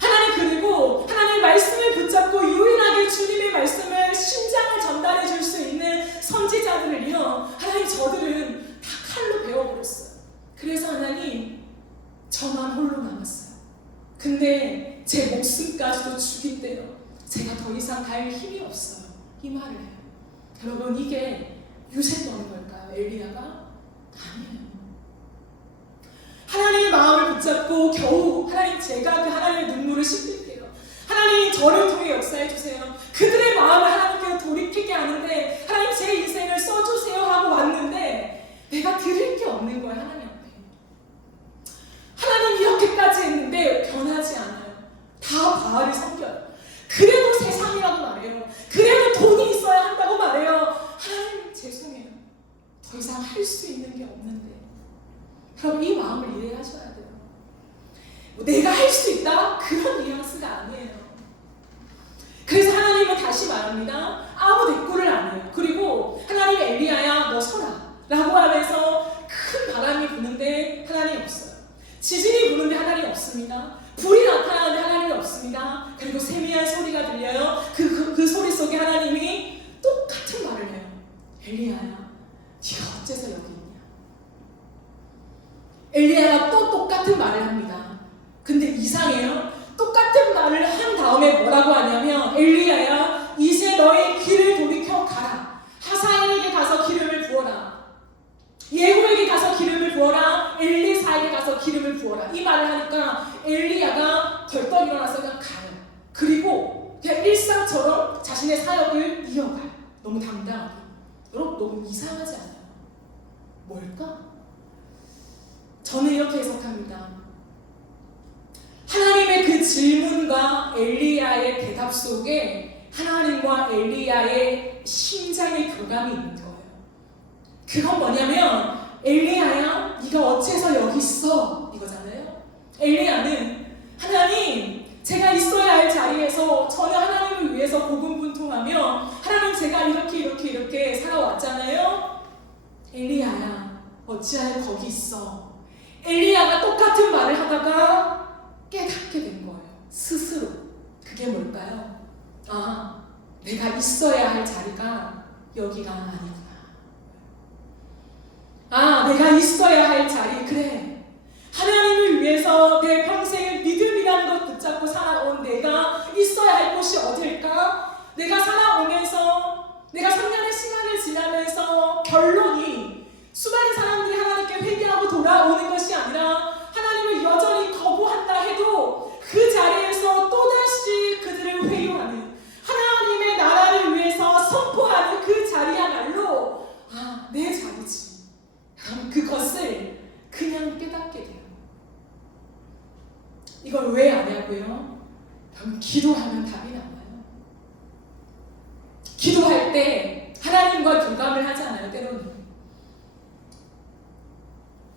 하나님, 그리고 하나님의 말씀을 붙잡고 유일하게 주님의 말씀을 심장을 전달해 줄 수 있는 선지자들을요, 하나님, 저들은 다 칼로 베어버렸어요. 그래서 하나님, 저만 홀로 남았어요. 근데 제 목숨까지도 죽인대요. 제가 더 이상 갈 힘이 없어요. 이 말을 해요. 여러분, 이게 유세 떠는 걸까요? 엘리야가? 아니에요. 하나님의 마음을 붙잡고 겨우 하나님, 제가 그 하나님의 눈물을 씻을게요. 하나님, 저를 통해 역사해 주세요. 그들의 마음을 하나님께로 돌이키게 하는데 하나님, 제 인생을 써주세요 하고 왔는데 내가 드릴 게 없는 거예요. 하나님 앞에. 하나님, 이렇게까지 했는데 변하지 않아요. 다 바알을 섬겨요. 그래도 세상이라고 말해요. 그래도 돈이 있어야 한다고 말해요. 하나님, 죄송해요. 더 이상 할 수 있는 게 없는데. 여러분 이 마음을 이해하셔야 돼요. 내가 할 수 있다? 그런 뉘앙스가 아니에요. 그래서 하나님은 다시 말합니다. 아무 대꾸를 안 해요. 그리고 하나님 엘리야야 너 서라 라고 하면서 큰 바람이 부는데 하나님 없어요. 지진이 부는데 하나님 없습니다. 불이 나타나는데 하나님이 없습니다. 그리고 세미한 소리가 들려요. 그 소리 속에 하나님이 똑같은 말을 해요. 엘리야야 네가 어째서 여기 있냐. 엘리야가 또 똑같은 말을 합니다. 근데 이상해요. 똑같은 말을 한 다음에 뭐라고 하냐면 엘리야야 이제 너의 길을 돌이켜 가라. 하사엘에게 가서 기름을 부어라. 예후에게 가서 기름을 부어라. 엘리사에게 가서 기름을 부어라. 이 말을 하니까 엘리야가 덜떡 일어나서 그냥 가요. 그리고 그냥 일상처럼 자신의 사역을 이어가요. 너무 당당하게. 여러분 너무 이상하지 않아요? 뭘까? 저는 이렇게 해석합니다. 하나님의 그 질문과 엘리야의 대답 속에 하나님과 엘리야의 심장의 교감이 있는 거예요. 그건 뭐냐면 엘리야야 네가 어째서 여기 있어? 이거잖아요. 엘리야는 하나님 제가 있어야 할 자리에서 저는 하나님을 위해서 고군분투하며 하나님 제가 이렇게 살아왔잖아요. 엘리야야 어찌하여 거기 있어? 엘리야가 똑같은 말을 하다가 깨닫게 된 거예요. 스스로. 그게 뭘까요? 아, 내가 있어야 할 자리가 여기가 아니구나. 아, 내가 있어야 할 자리. 그래. 하나님을 위해서 내 평생을 믿음이라는 것 붙잡고 살아온 내가 있어야 할 곳이 어딜까? 내가 살아오면서 내가 3년의 시간을 지나면서 결론이 수많은 사람들이 하나님께 회개하고 돌아오는 것이 아니라 하나님을 여전히 거부한다 해도 그 자리에서 또다시 그들을 회유하는 하나님의 나라를 위해서 선포하는 그 자리야말로 아, 내 자리지. 그것을 그냥 깨닫게 돼요. 이걸 왜 아냐고요? 기도하면 답이 나와요. 기도할 때 하나님과 교감을 하지 않아요, 때로는.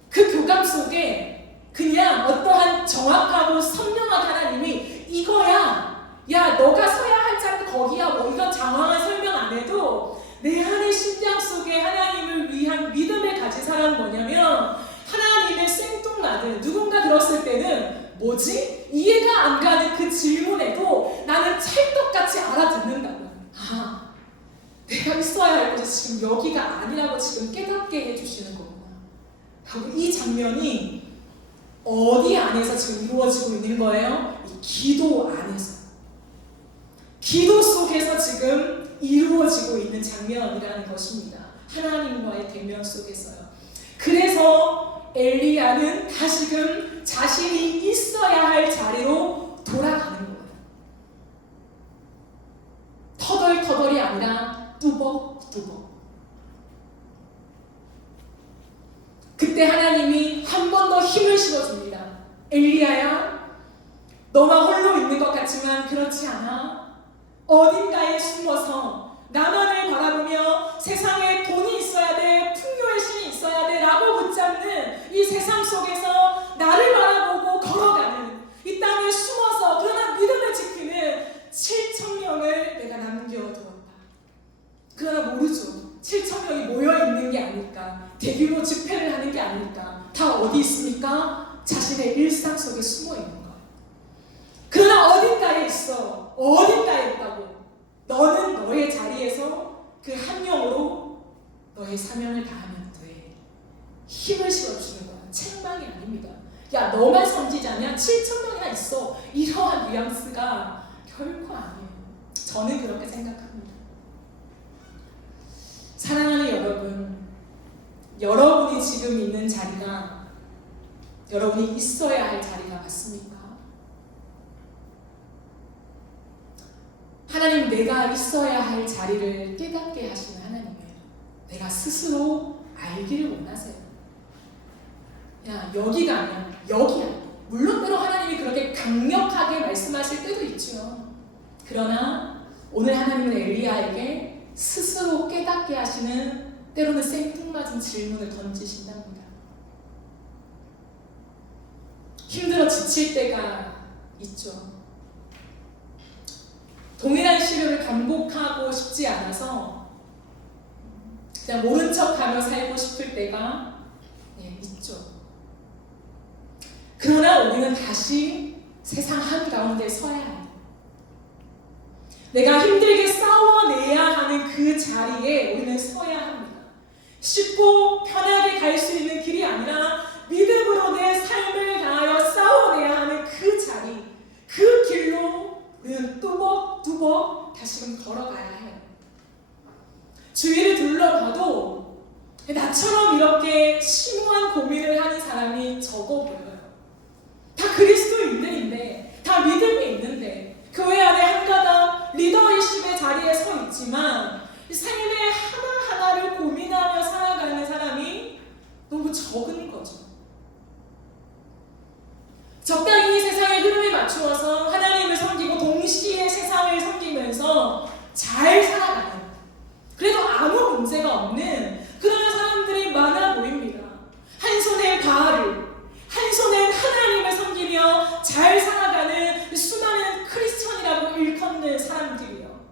그 교감 속에 그냥 어떠한 정확하고 선명한 하나님이 이거야, 야 너가 서야 할 자리 거기야, 뭐 이런 장황한 설명 안 해도 내 안의 심장 속에 하나님을 위한 믿음을 가진 사람은 뭐냐면 하나님의 생뚱맞은 누군가 들었을 때는 뭐지? 이해가 안 가는 그 질문에도 나는 찰떡같이 알아듣는다고. 아, 내가 있어야 할 곳이 지금 여기가 아니라고 지금 깨닫게 해주시는 거구나. 이 장면이 어디 안에서 지금 이루어지고 있는 거예요? 이 기도 안에서. 기도 속에서 지금 이루어지고 있는 장면이라는 것입니다. 하나님과의 대면 속에서요. 그래서 엘리야는 다시금 자신이 있어야 할 자리로 돌아가는 거예요. 터덜터덜이 아니라 뚜벅뚜벅. 그때 하나님이 한 번 더 힘을 실어줍니다. 엘리야야, 너만 홀로 있는 것 같지만 그렇지 않아. 어딘가에 숨어서 나만을 바라보며 세상에 돈이 있어야 돼, 풍요의 신이 있어야 돼 라고 붙잡는 이 세상 속에서 나를 바라보고 걸어가는 이 땅에 숨어서 그러나 믿음을 지키는 7,000명을 내가 남겨두었다. 그러나 모르죠. 7,000명이 모여있는 게 아닐까, 대규모 집회를 하는 게 아닐까. 다 어디 있습니까? 자신의 일상 속에 숨어있는 거. 그러나 어딘가에 있어. 어딘가에 있다고. 너는 너의 자리에서 그 한 명으로 너의 사명을 다하면 돼. 힘을 실어주는 거야. 책망이 아닙니다. 야 너만 선지자냐? 7,000명이나 있어. 이러한 뉘앙스가 결코 아니에요. 저는 그렇게 생각합니다. 사랑하는 여러분, 여러분이 지금 있는 자리가 여러분이 있어야 할 자리가 맞습니까? 하나님, 내가 있어야 할 자리를 깨닫게 하시는 하나님이에요. 내가 스스로 알기를 원하세요. 야 여기가 아니야, 여기야. 물론 때로 하나님이 그렇게 강력하게 말씀하실 때도 있죠. 그러나 오늘 하나님은 엘리야에게 스스로 깨닫게 하시는 때로는 생뚱맞은 질문을 던지신답니다. 힘들어 지칠 때가 있죠. 동일한 시련을 반복하고 싶지 않아서 그냥 모른 척하며 살고 싶을 때가 있죠. 그러나 우리는 다시 세상 한가운데 서야 해요. 내가 힘들게 싸워내야 하는 그 자리에 우리는 서야 합니다. 쉽고 편하게 갈 수 있는 길이 아니라 믿음으로 내 삶을 다하여 싸워내야 하는 그 자리, 그 길로 우리는 뚜벅뚜벅 다시금 걸어가야 해요. 주위를 둘러봐도 나처럼 이렇게 심오한 고민을 하는 사람이 적어 보여요. 다 그리스도인들인데, 다 믿음이 있는데, 교회 안에 한가닥 리더의식의 자리에 서 있지만 삶의 하나하나를 고민하며 살아가는 사람이 너무 적은 거죠. 적당히 세상의 흐름에 맞추어서 하나님을 섬기고 동시에 세상을 섬기면서 잘 살아가는, 그래도 아무 문제가 없는 그런 사람들이 많아 보입니다. 한 손에 바알을, 한 손엔 하나님을 섬기며 잘 살아가는 수많은 크리스천이라고 일컫는 사람들이요.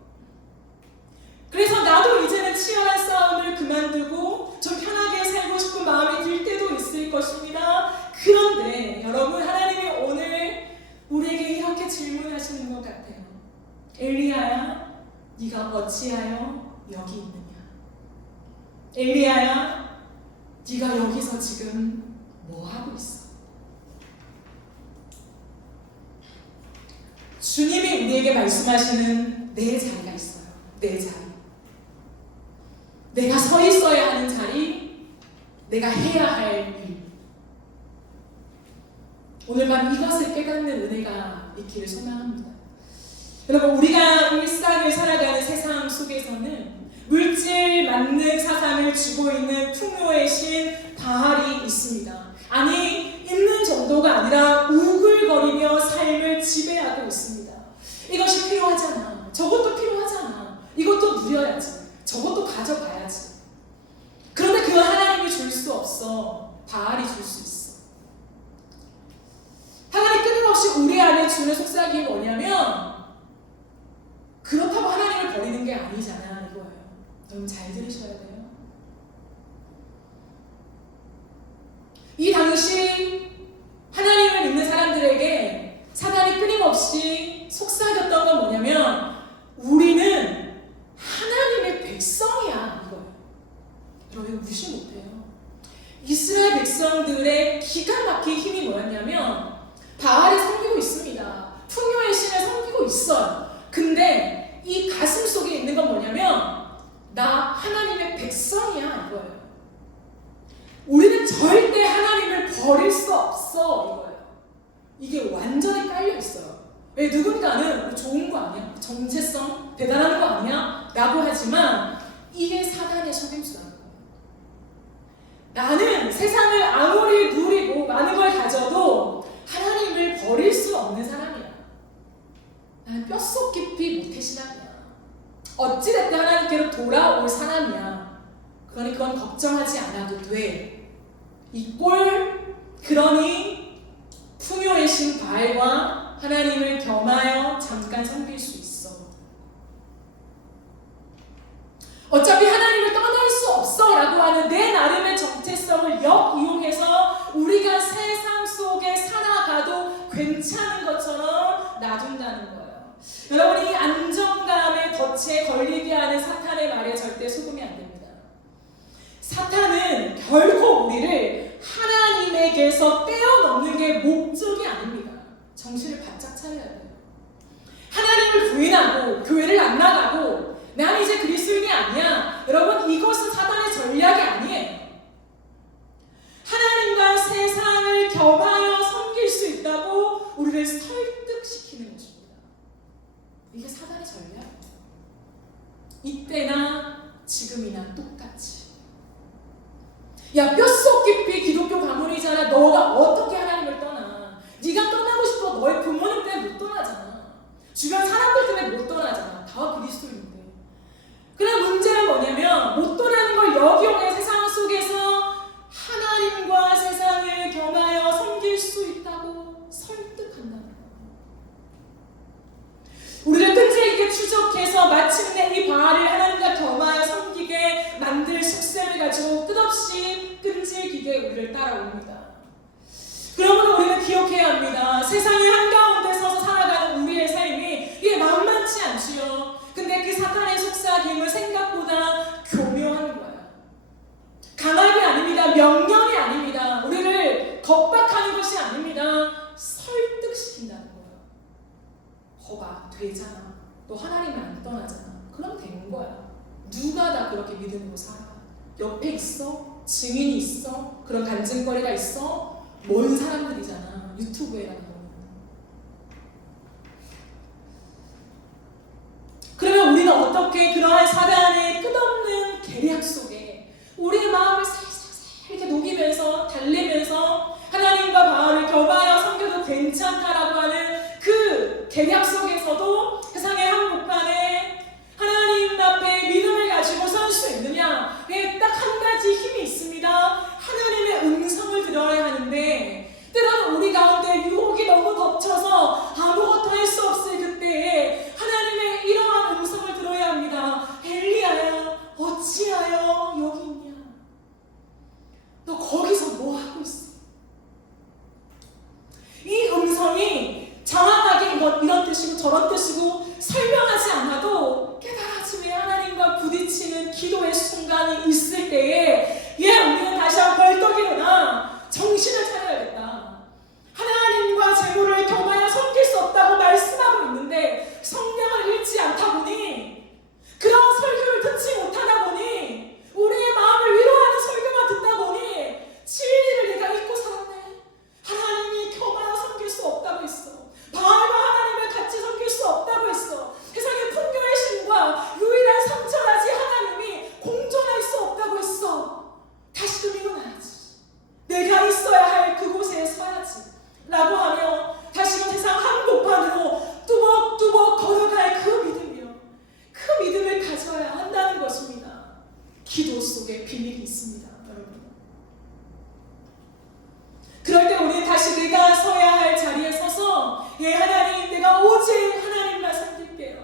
그래서 나도 이제는 치열한 싸움을 그만두고 좀 편하게 살고 싶은 마음이 들 때도 있을 것입니다. 그런데 여러분, 하나님이 오늘 우리에게 이렇게 질문하시는 것 같아요. 엘리야야, 네가 어찌하여 여기 있느냐? 엘리야야, 네가 여기서 지금 뭐 하고 있어? 주님이 우리에게 말씀하시는 내 자리가 있어요. 내 자리. 내가 서 있어야 하는 자리, 내가 해야 할 일. 오늘 밤 이것을 깨닫는 은혜가 있기를 소망합니다. 여러분, 우리가 일상을 살아가는 세상 속에서는 물질 만능 사상을 쥐고 있는 풍요의 신 바알이 있습니다. 아니, 있는 정도가 아니라 우글거리며 삶을 지배하고 있습니다. 이것이 필요하잖아. 저것도 필요하잖아. 이것도 누려야지. 저것도 가져가야지. 그런데 그 하나님이 줄 수 없어. 바알이 줄 수 있어. 하나님 끊임없이 우리 안에 주는 속삭임이 뭐냐면, 그렇다고 하나님을 버리는 게 아니잖아, 이거예요. 여러분 잘 들으셔야 돼요. 이 당시 하나님을 믿는 사람들에게 사단이 끊임없이 속삭였던 건 뭐냐면, 우리는 하나님의 백성이야, 이거예요. 여러분 무시 못해요. 이스라엘 백성들의 기가 막힌 힘이 뭐였냐면, 바알을 섬기고 있습니다. 풍요의 신을 섬기고 있어요. 근데 이 가슴 속에 있는 건 뭐냐면, 나 하나님의 백성이야, 이거예요. 우리는 절대 하나님을 버릴 수 없어, 이거예요. 이게 완전히 깔려 있어요. 왜? 누군가는 좋은 거 아니야? 정체성 대단한 거 아니야? 라고 하지만 이게 사단의 속임수라는 거예요. 나는 세상을 아무리 누리고 많은 걸 가져도 하나님을 버릴 수 없는 사람이야. 나는 뼛속 깊이 모태신앙이야. 어찌됐든 하나님께로 돌아올 사람이야. 그러니 그건 걱정하지 않아도 돼. 이 꼴, 그러니 풍요의 신 바알과 하나님을 겸하여 잠깐 섬길 수 있어. 어차피 하나님을 떠날 수 없어 라고 하는 내 나름의 정체성을 역이용해서 우리가 세상 속에 살아가도 괜찮은 것처럼 놔둔다는 거예요. 여러분, 이 안정감의 덫에 걸리게 하는 사탄의 말에 절대 속으면 안 됩니다. 사탄은 결코 우리를 하나님에게서 떼어넘는 게 목적이 아닙니다. 정신을 바짝 차려야 돼요. 하나님을 부인하고 교회를 안 나가고 난 이제 그리스도인이 아니야. 여러분, 이것은 사탄의 전략이 아니에요. 하나님과 세상을 겸하여 섬길 수 있다고 우리를 설득시키는 것입니다. 이게 사탄의 전략이에요. 이때나 지금이나 똑같이. 야, 뼛속 깊이 기독교 가문이잖아. 너가 어떻게 하나님을 떠나? 네가 떠나고 싶어. 너의 부모님 때문에 못 떠나잖아. 주변 사람들 때문에 못 떠나잖아. 다 그리스도인데. 그러나 문제는 뭐냐면, 못 떠나는 걸 역이용해 세상 속에서 하나님과 세상을 겸하여 섬길 수 있다고 뒤에 우리를 따라옵니다. 그러므로 우리는 기억해야 합니다. 세상의 한가운데 서서 살아가는 우리의 삶이 이게 만만치 않지요. 근데 그 사탄의 속삭임은 생각보다 교묘한 거야. 강압이 아닙니다. 명령이 아닙니다. 우리를 겁박하는 것이 아닙니다. 설득시킨다는 거예요. 거봐, 되잖아. 너 하나님을 안 떠나잖아. 그럼 된 거야. 누가 다 그렇게 믿음으로 살아? 옆에 있어? 증인이 있어? 그런 간증거리가 있어? 먼 사람들이잖아. 유튜브에 나오는. 그러면 우리는 어떻게 그러한 사단의 끝없는 계략 속에 우리의 마음을 살살살 이렇게 녹이면서 달래면서 하나님과 바알을 겸하여 섬겨도 괜찮다라고 하는 그 계략 속에서도 세상의 한복판에 하나님 앞에 믿음을 가지고 설 수 있느냐? 딱 한 가지 힘이 있습니다. 하나님의 음성을 들어야 하는데 때로는 우리 가운데 유혹이 너무 덮쳐서 아무것도 할 수 없을 그때에 하나님의 이러한 음성을 들어야 합니다. 엘리야야, 어찌하여 여기 있냐? 너 거기서 뭐 하고 있어? 이 음성이 정확하게 이런 뜻이고 저런 뜻이고 설명하지 않아도 깨달아지며 하나님과 부딪히는 기도의 순간이 있을 때에 우리는 다시 한번 벌떡 일어나 정신을 차려야겠다. 하나님과 재물을 겸하여 섬길 수 없다고 말씀하고 있는데 성경을 읽지 않다 보니 그런 설교를 듣지 못하다 보니 우리의 마음을 위로하는 설교만 듣다 보니 진리를 내가 잊고 살았네. 하나님이 겸하여 섬길 수 없다고 했어. 바알과 하나님을 같이 섬길 수 없다고 했어. 세상의 풍요의 신과 유일한 상처라지 하나님이 공존할 수 없다고 했어. 다시금 일어나야지. 내가 있어야 할 그곳에 서야지 라고 하며 다시금 세상 한복판으로 뚜벅뚜벅 걸어갈 그 믿음이요. 그 믿음을 가져야 한다는 것입니다. 기도 속에 비밀이 있습니다. 여러분. 그럴 때 우리는 다시 내가 서야 할 자리에 서서 하나님, 내가 오직 하나님만 섬길게요.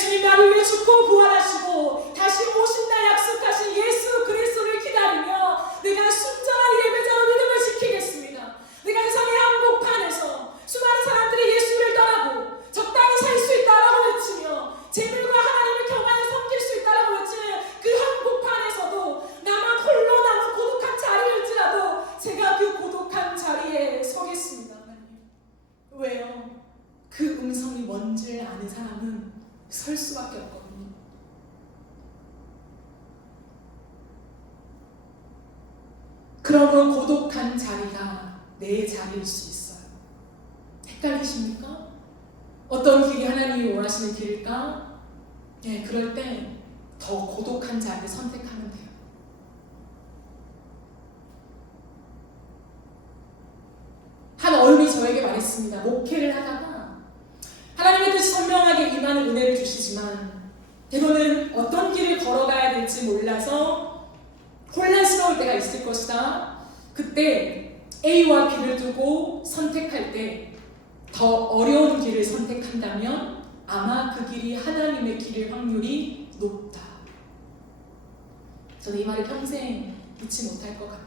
주님 나를 위해 죽고 부활하시고 다시 오신다 약속하신 예수 그리스도를 기다리며 내가 순전한 예배자로 믿음을 지키겠습니다. 내가 세상의 한복판에서 수많은 사람들이 예수를 떠나고 적당히 살 수 있다라고 외치며 재물과 하나님을 겸하여 섬길 수 있다라고 외치는 그 한복판에서도 나만 홀로 남은 고독한 자리일지라도 제가 그 고독한 자리에 서겠습니다. 하나님. 왜요? 그 음성이 뭔지를 아는 사람은 설 수밖에 없거든요. 그러므로 고독한 자리가 내 자리일 수 있어요. 헷갈리십니까? 어떤 길이 하나님이 원하시는 길일까? 그럴 때 더 고독한 자리를 선택하면 돼요. 한 어른이 저에게 말했습니다. 목회를 하다가 하나님의 뜻이 선명하게 임하는 은혜를 주시지만 때로는 어떤 길을 걸어가야 될지 몰라서 혼란스러울 때가 있을 것이다. 그때 A와 B를 두고 선택할 때 더 어려운 길을 선택한다면 아마 그 길이 하나님의 길일 확률이 높다. 저는 이 말을 평생 잊지 못할 것 같아요.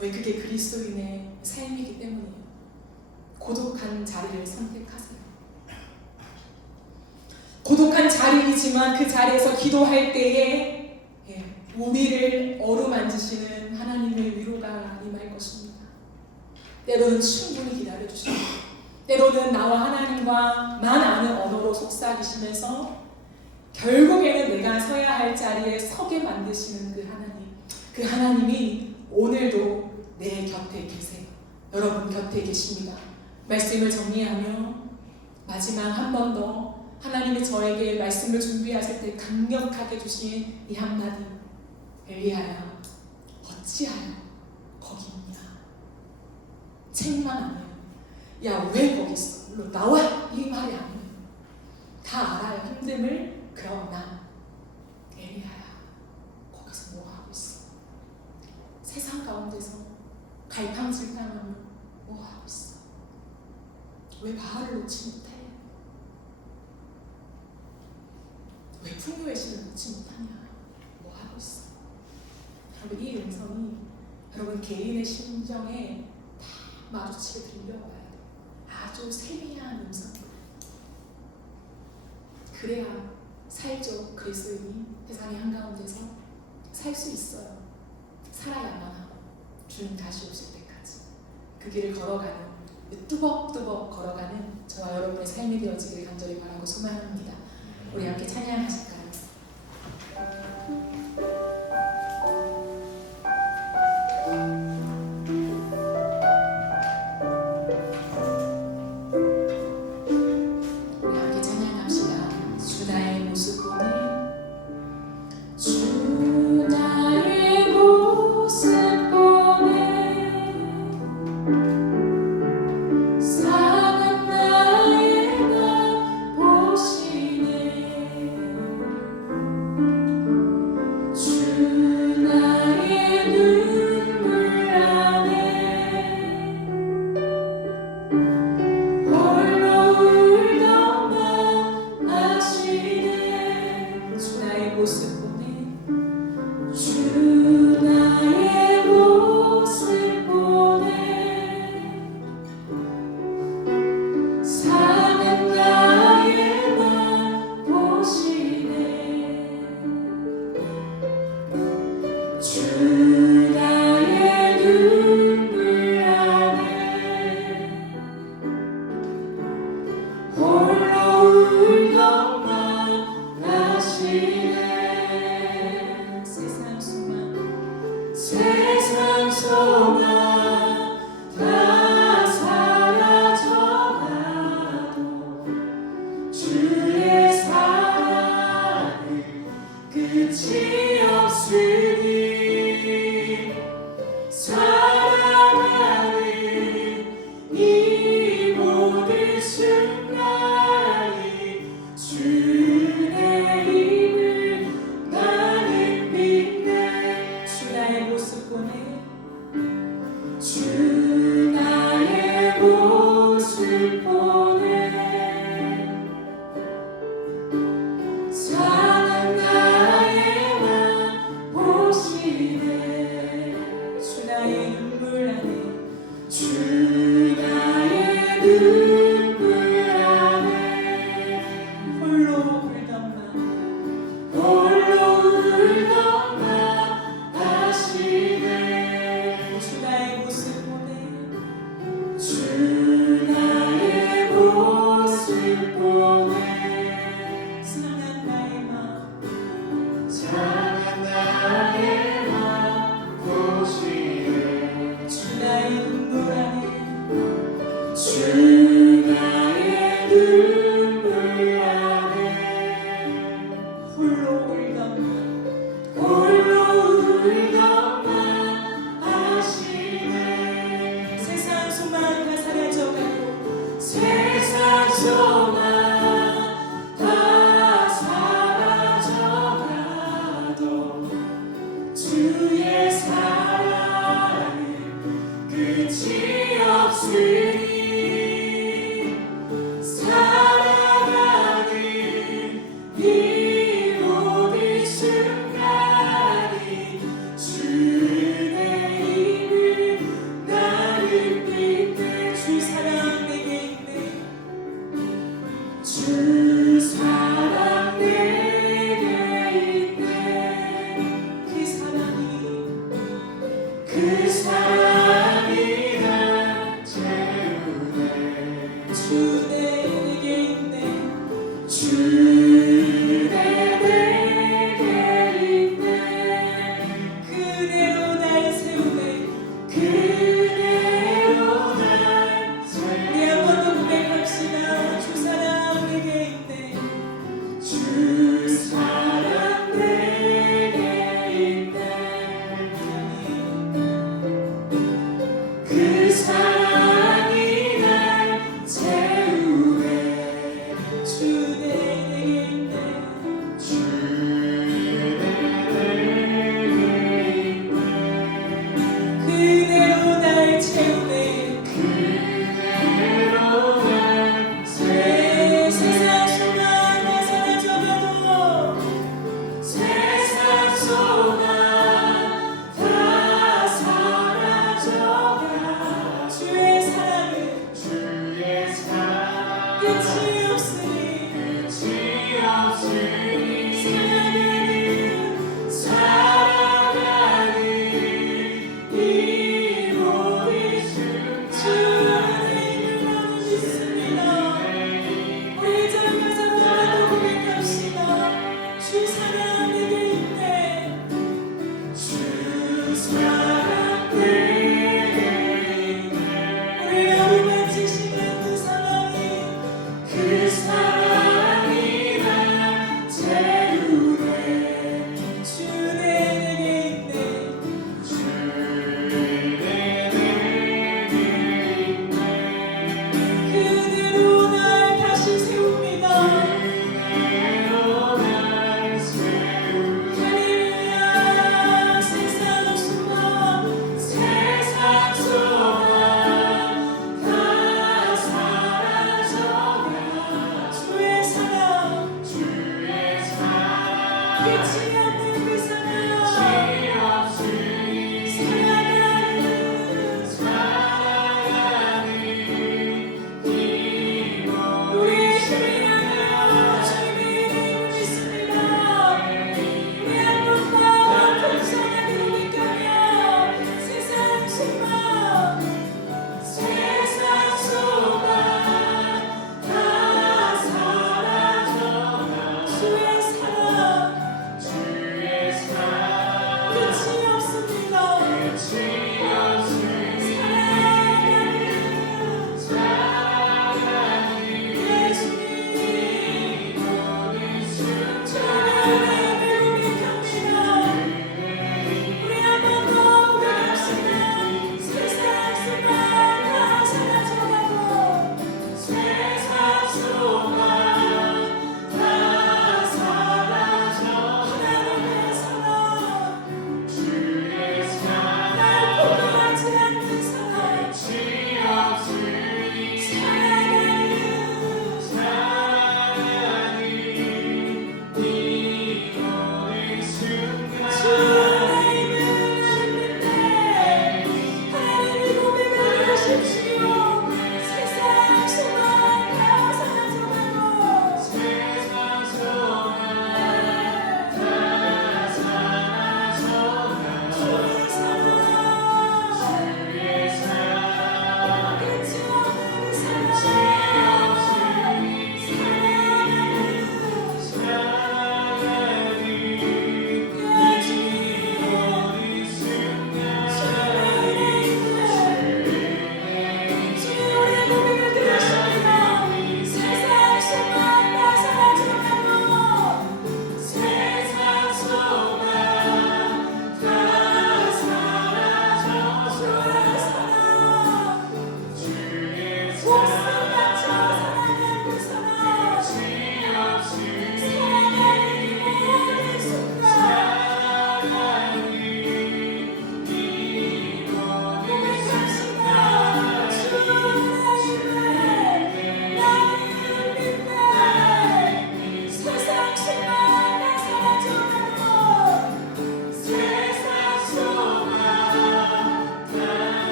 왜? 그게 그리스도인의 삶이기 때문이에요. 고독한 자리를 선택하세요. 고독한 자리이지만 그 자리에서 기도할 때에 우리를 어루만지시는 하나님의 위로가 임할 것입니다. 때로는 충분히 기다려주십니다. 때로는 나와 하나님과만 아는 언어로 속삭이시면서 결국에는 내가 서야 할 자리에 서게 만드시는 그 하나님이 오늘도 내 곁에 계세요. 여러분 곁에 계십니다. 말씀을 정리하며 마지막 한 번 더 하나님이 저에게 말씀을 준비하실 때 강력하게 주신 이 한마디. 엘리야야, 어찌하여 거기 있냐? 책망 아니에요. 야, 왜 거기 있어? 물론 나와! 이 말이 아니에요. 다 알아요. 힘듦을. 그러나 엘리야야, 거기서 뭐 하고 있어? 세상 가운데서 갈팡질팡하며 뭐 하고 있어? 왜 바알을 놓지 못해? 왜 풍요의 신을 놓지 못하냐? 뭐 하고 있어? 여러분, 이 음성이 여러분 개인의 심정에 다 마주치게 들려와야 돼. 아주 세미한 음성. 그래야 살죠. 그리스도인이 세상의 한가운데서 살 수 있어요. 살아야만 하고 주님 다시 오실 때까지 그 길을 걸어가는, 뚜벅뚜벅 걸어가는 저와 여러분의 삶이 되어지길 간절히 바라고 소망합니다. 우리 함께 찬양하실까요?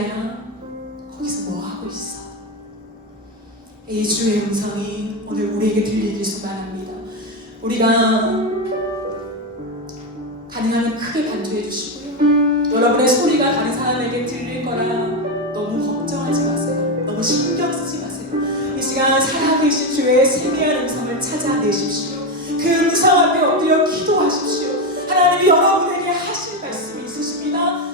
아니야? 거기서 뭐 하고 있어? 이 주의 음성이 오늘 우리에게 들리길 소망합니다. 우리가 가능하면 크게 반주해 주시고요. 여러분의 소리가 다른 사람에게 들릴 거라 너무 걱정하지 마세요. 너무 신경 쓰지 마세요. 이 시간 살아계신 주의 세미한 음성을 찾아내십시오. 그 음성 앞에 엎드려 기도하십시오. 하나님이 여러분에게 하실 말씀이 있으십니다.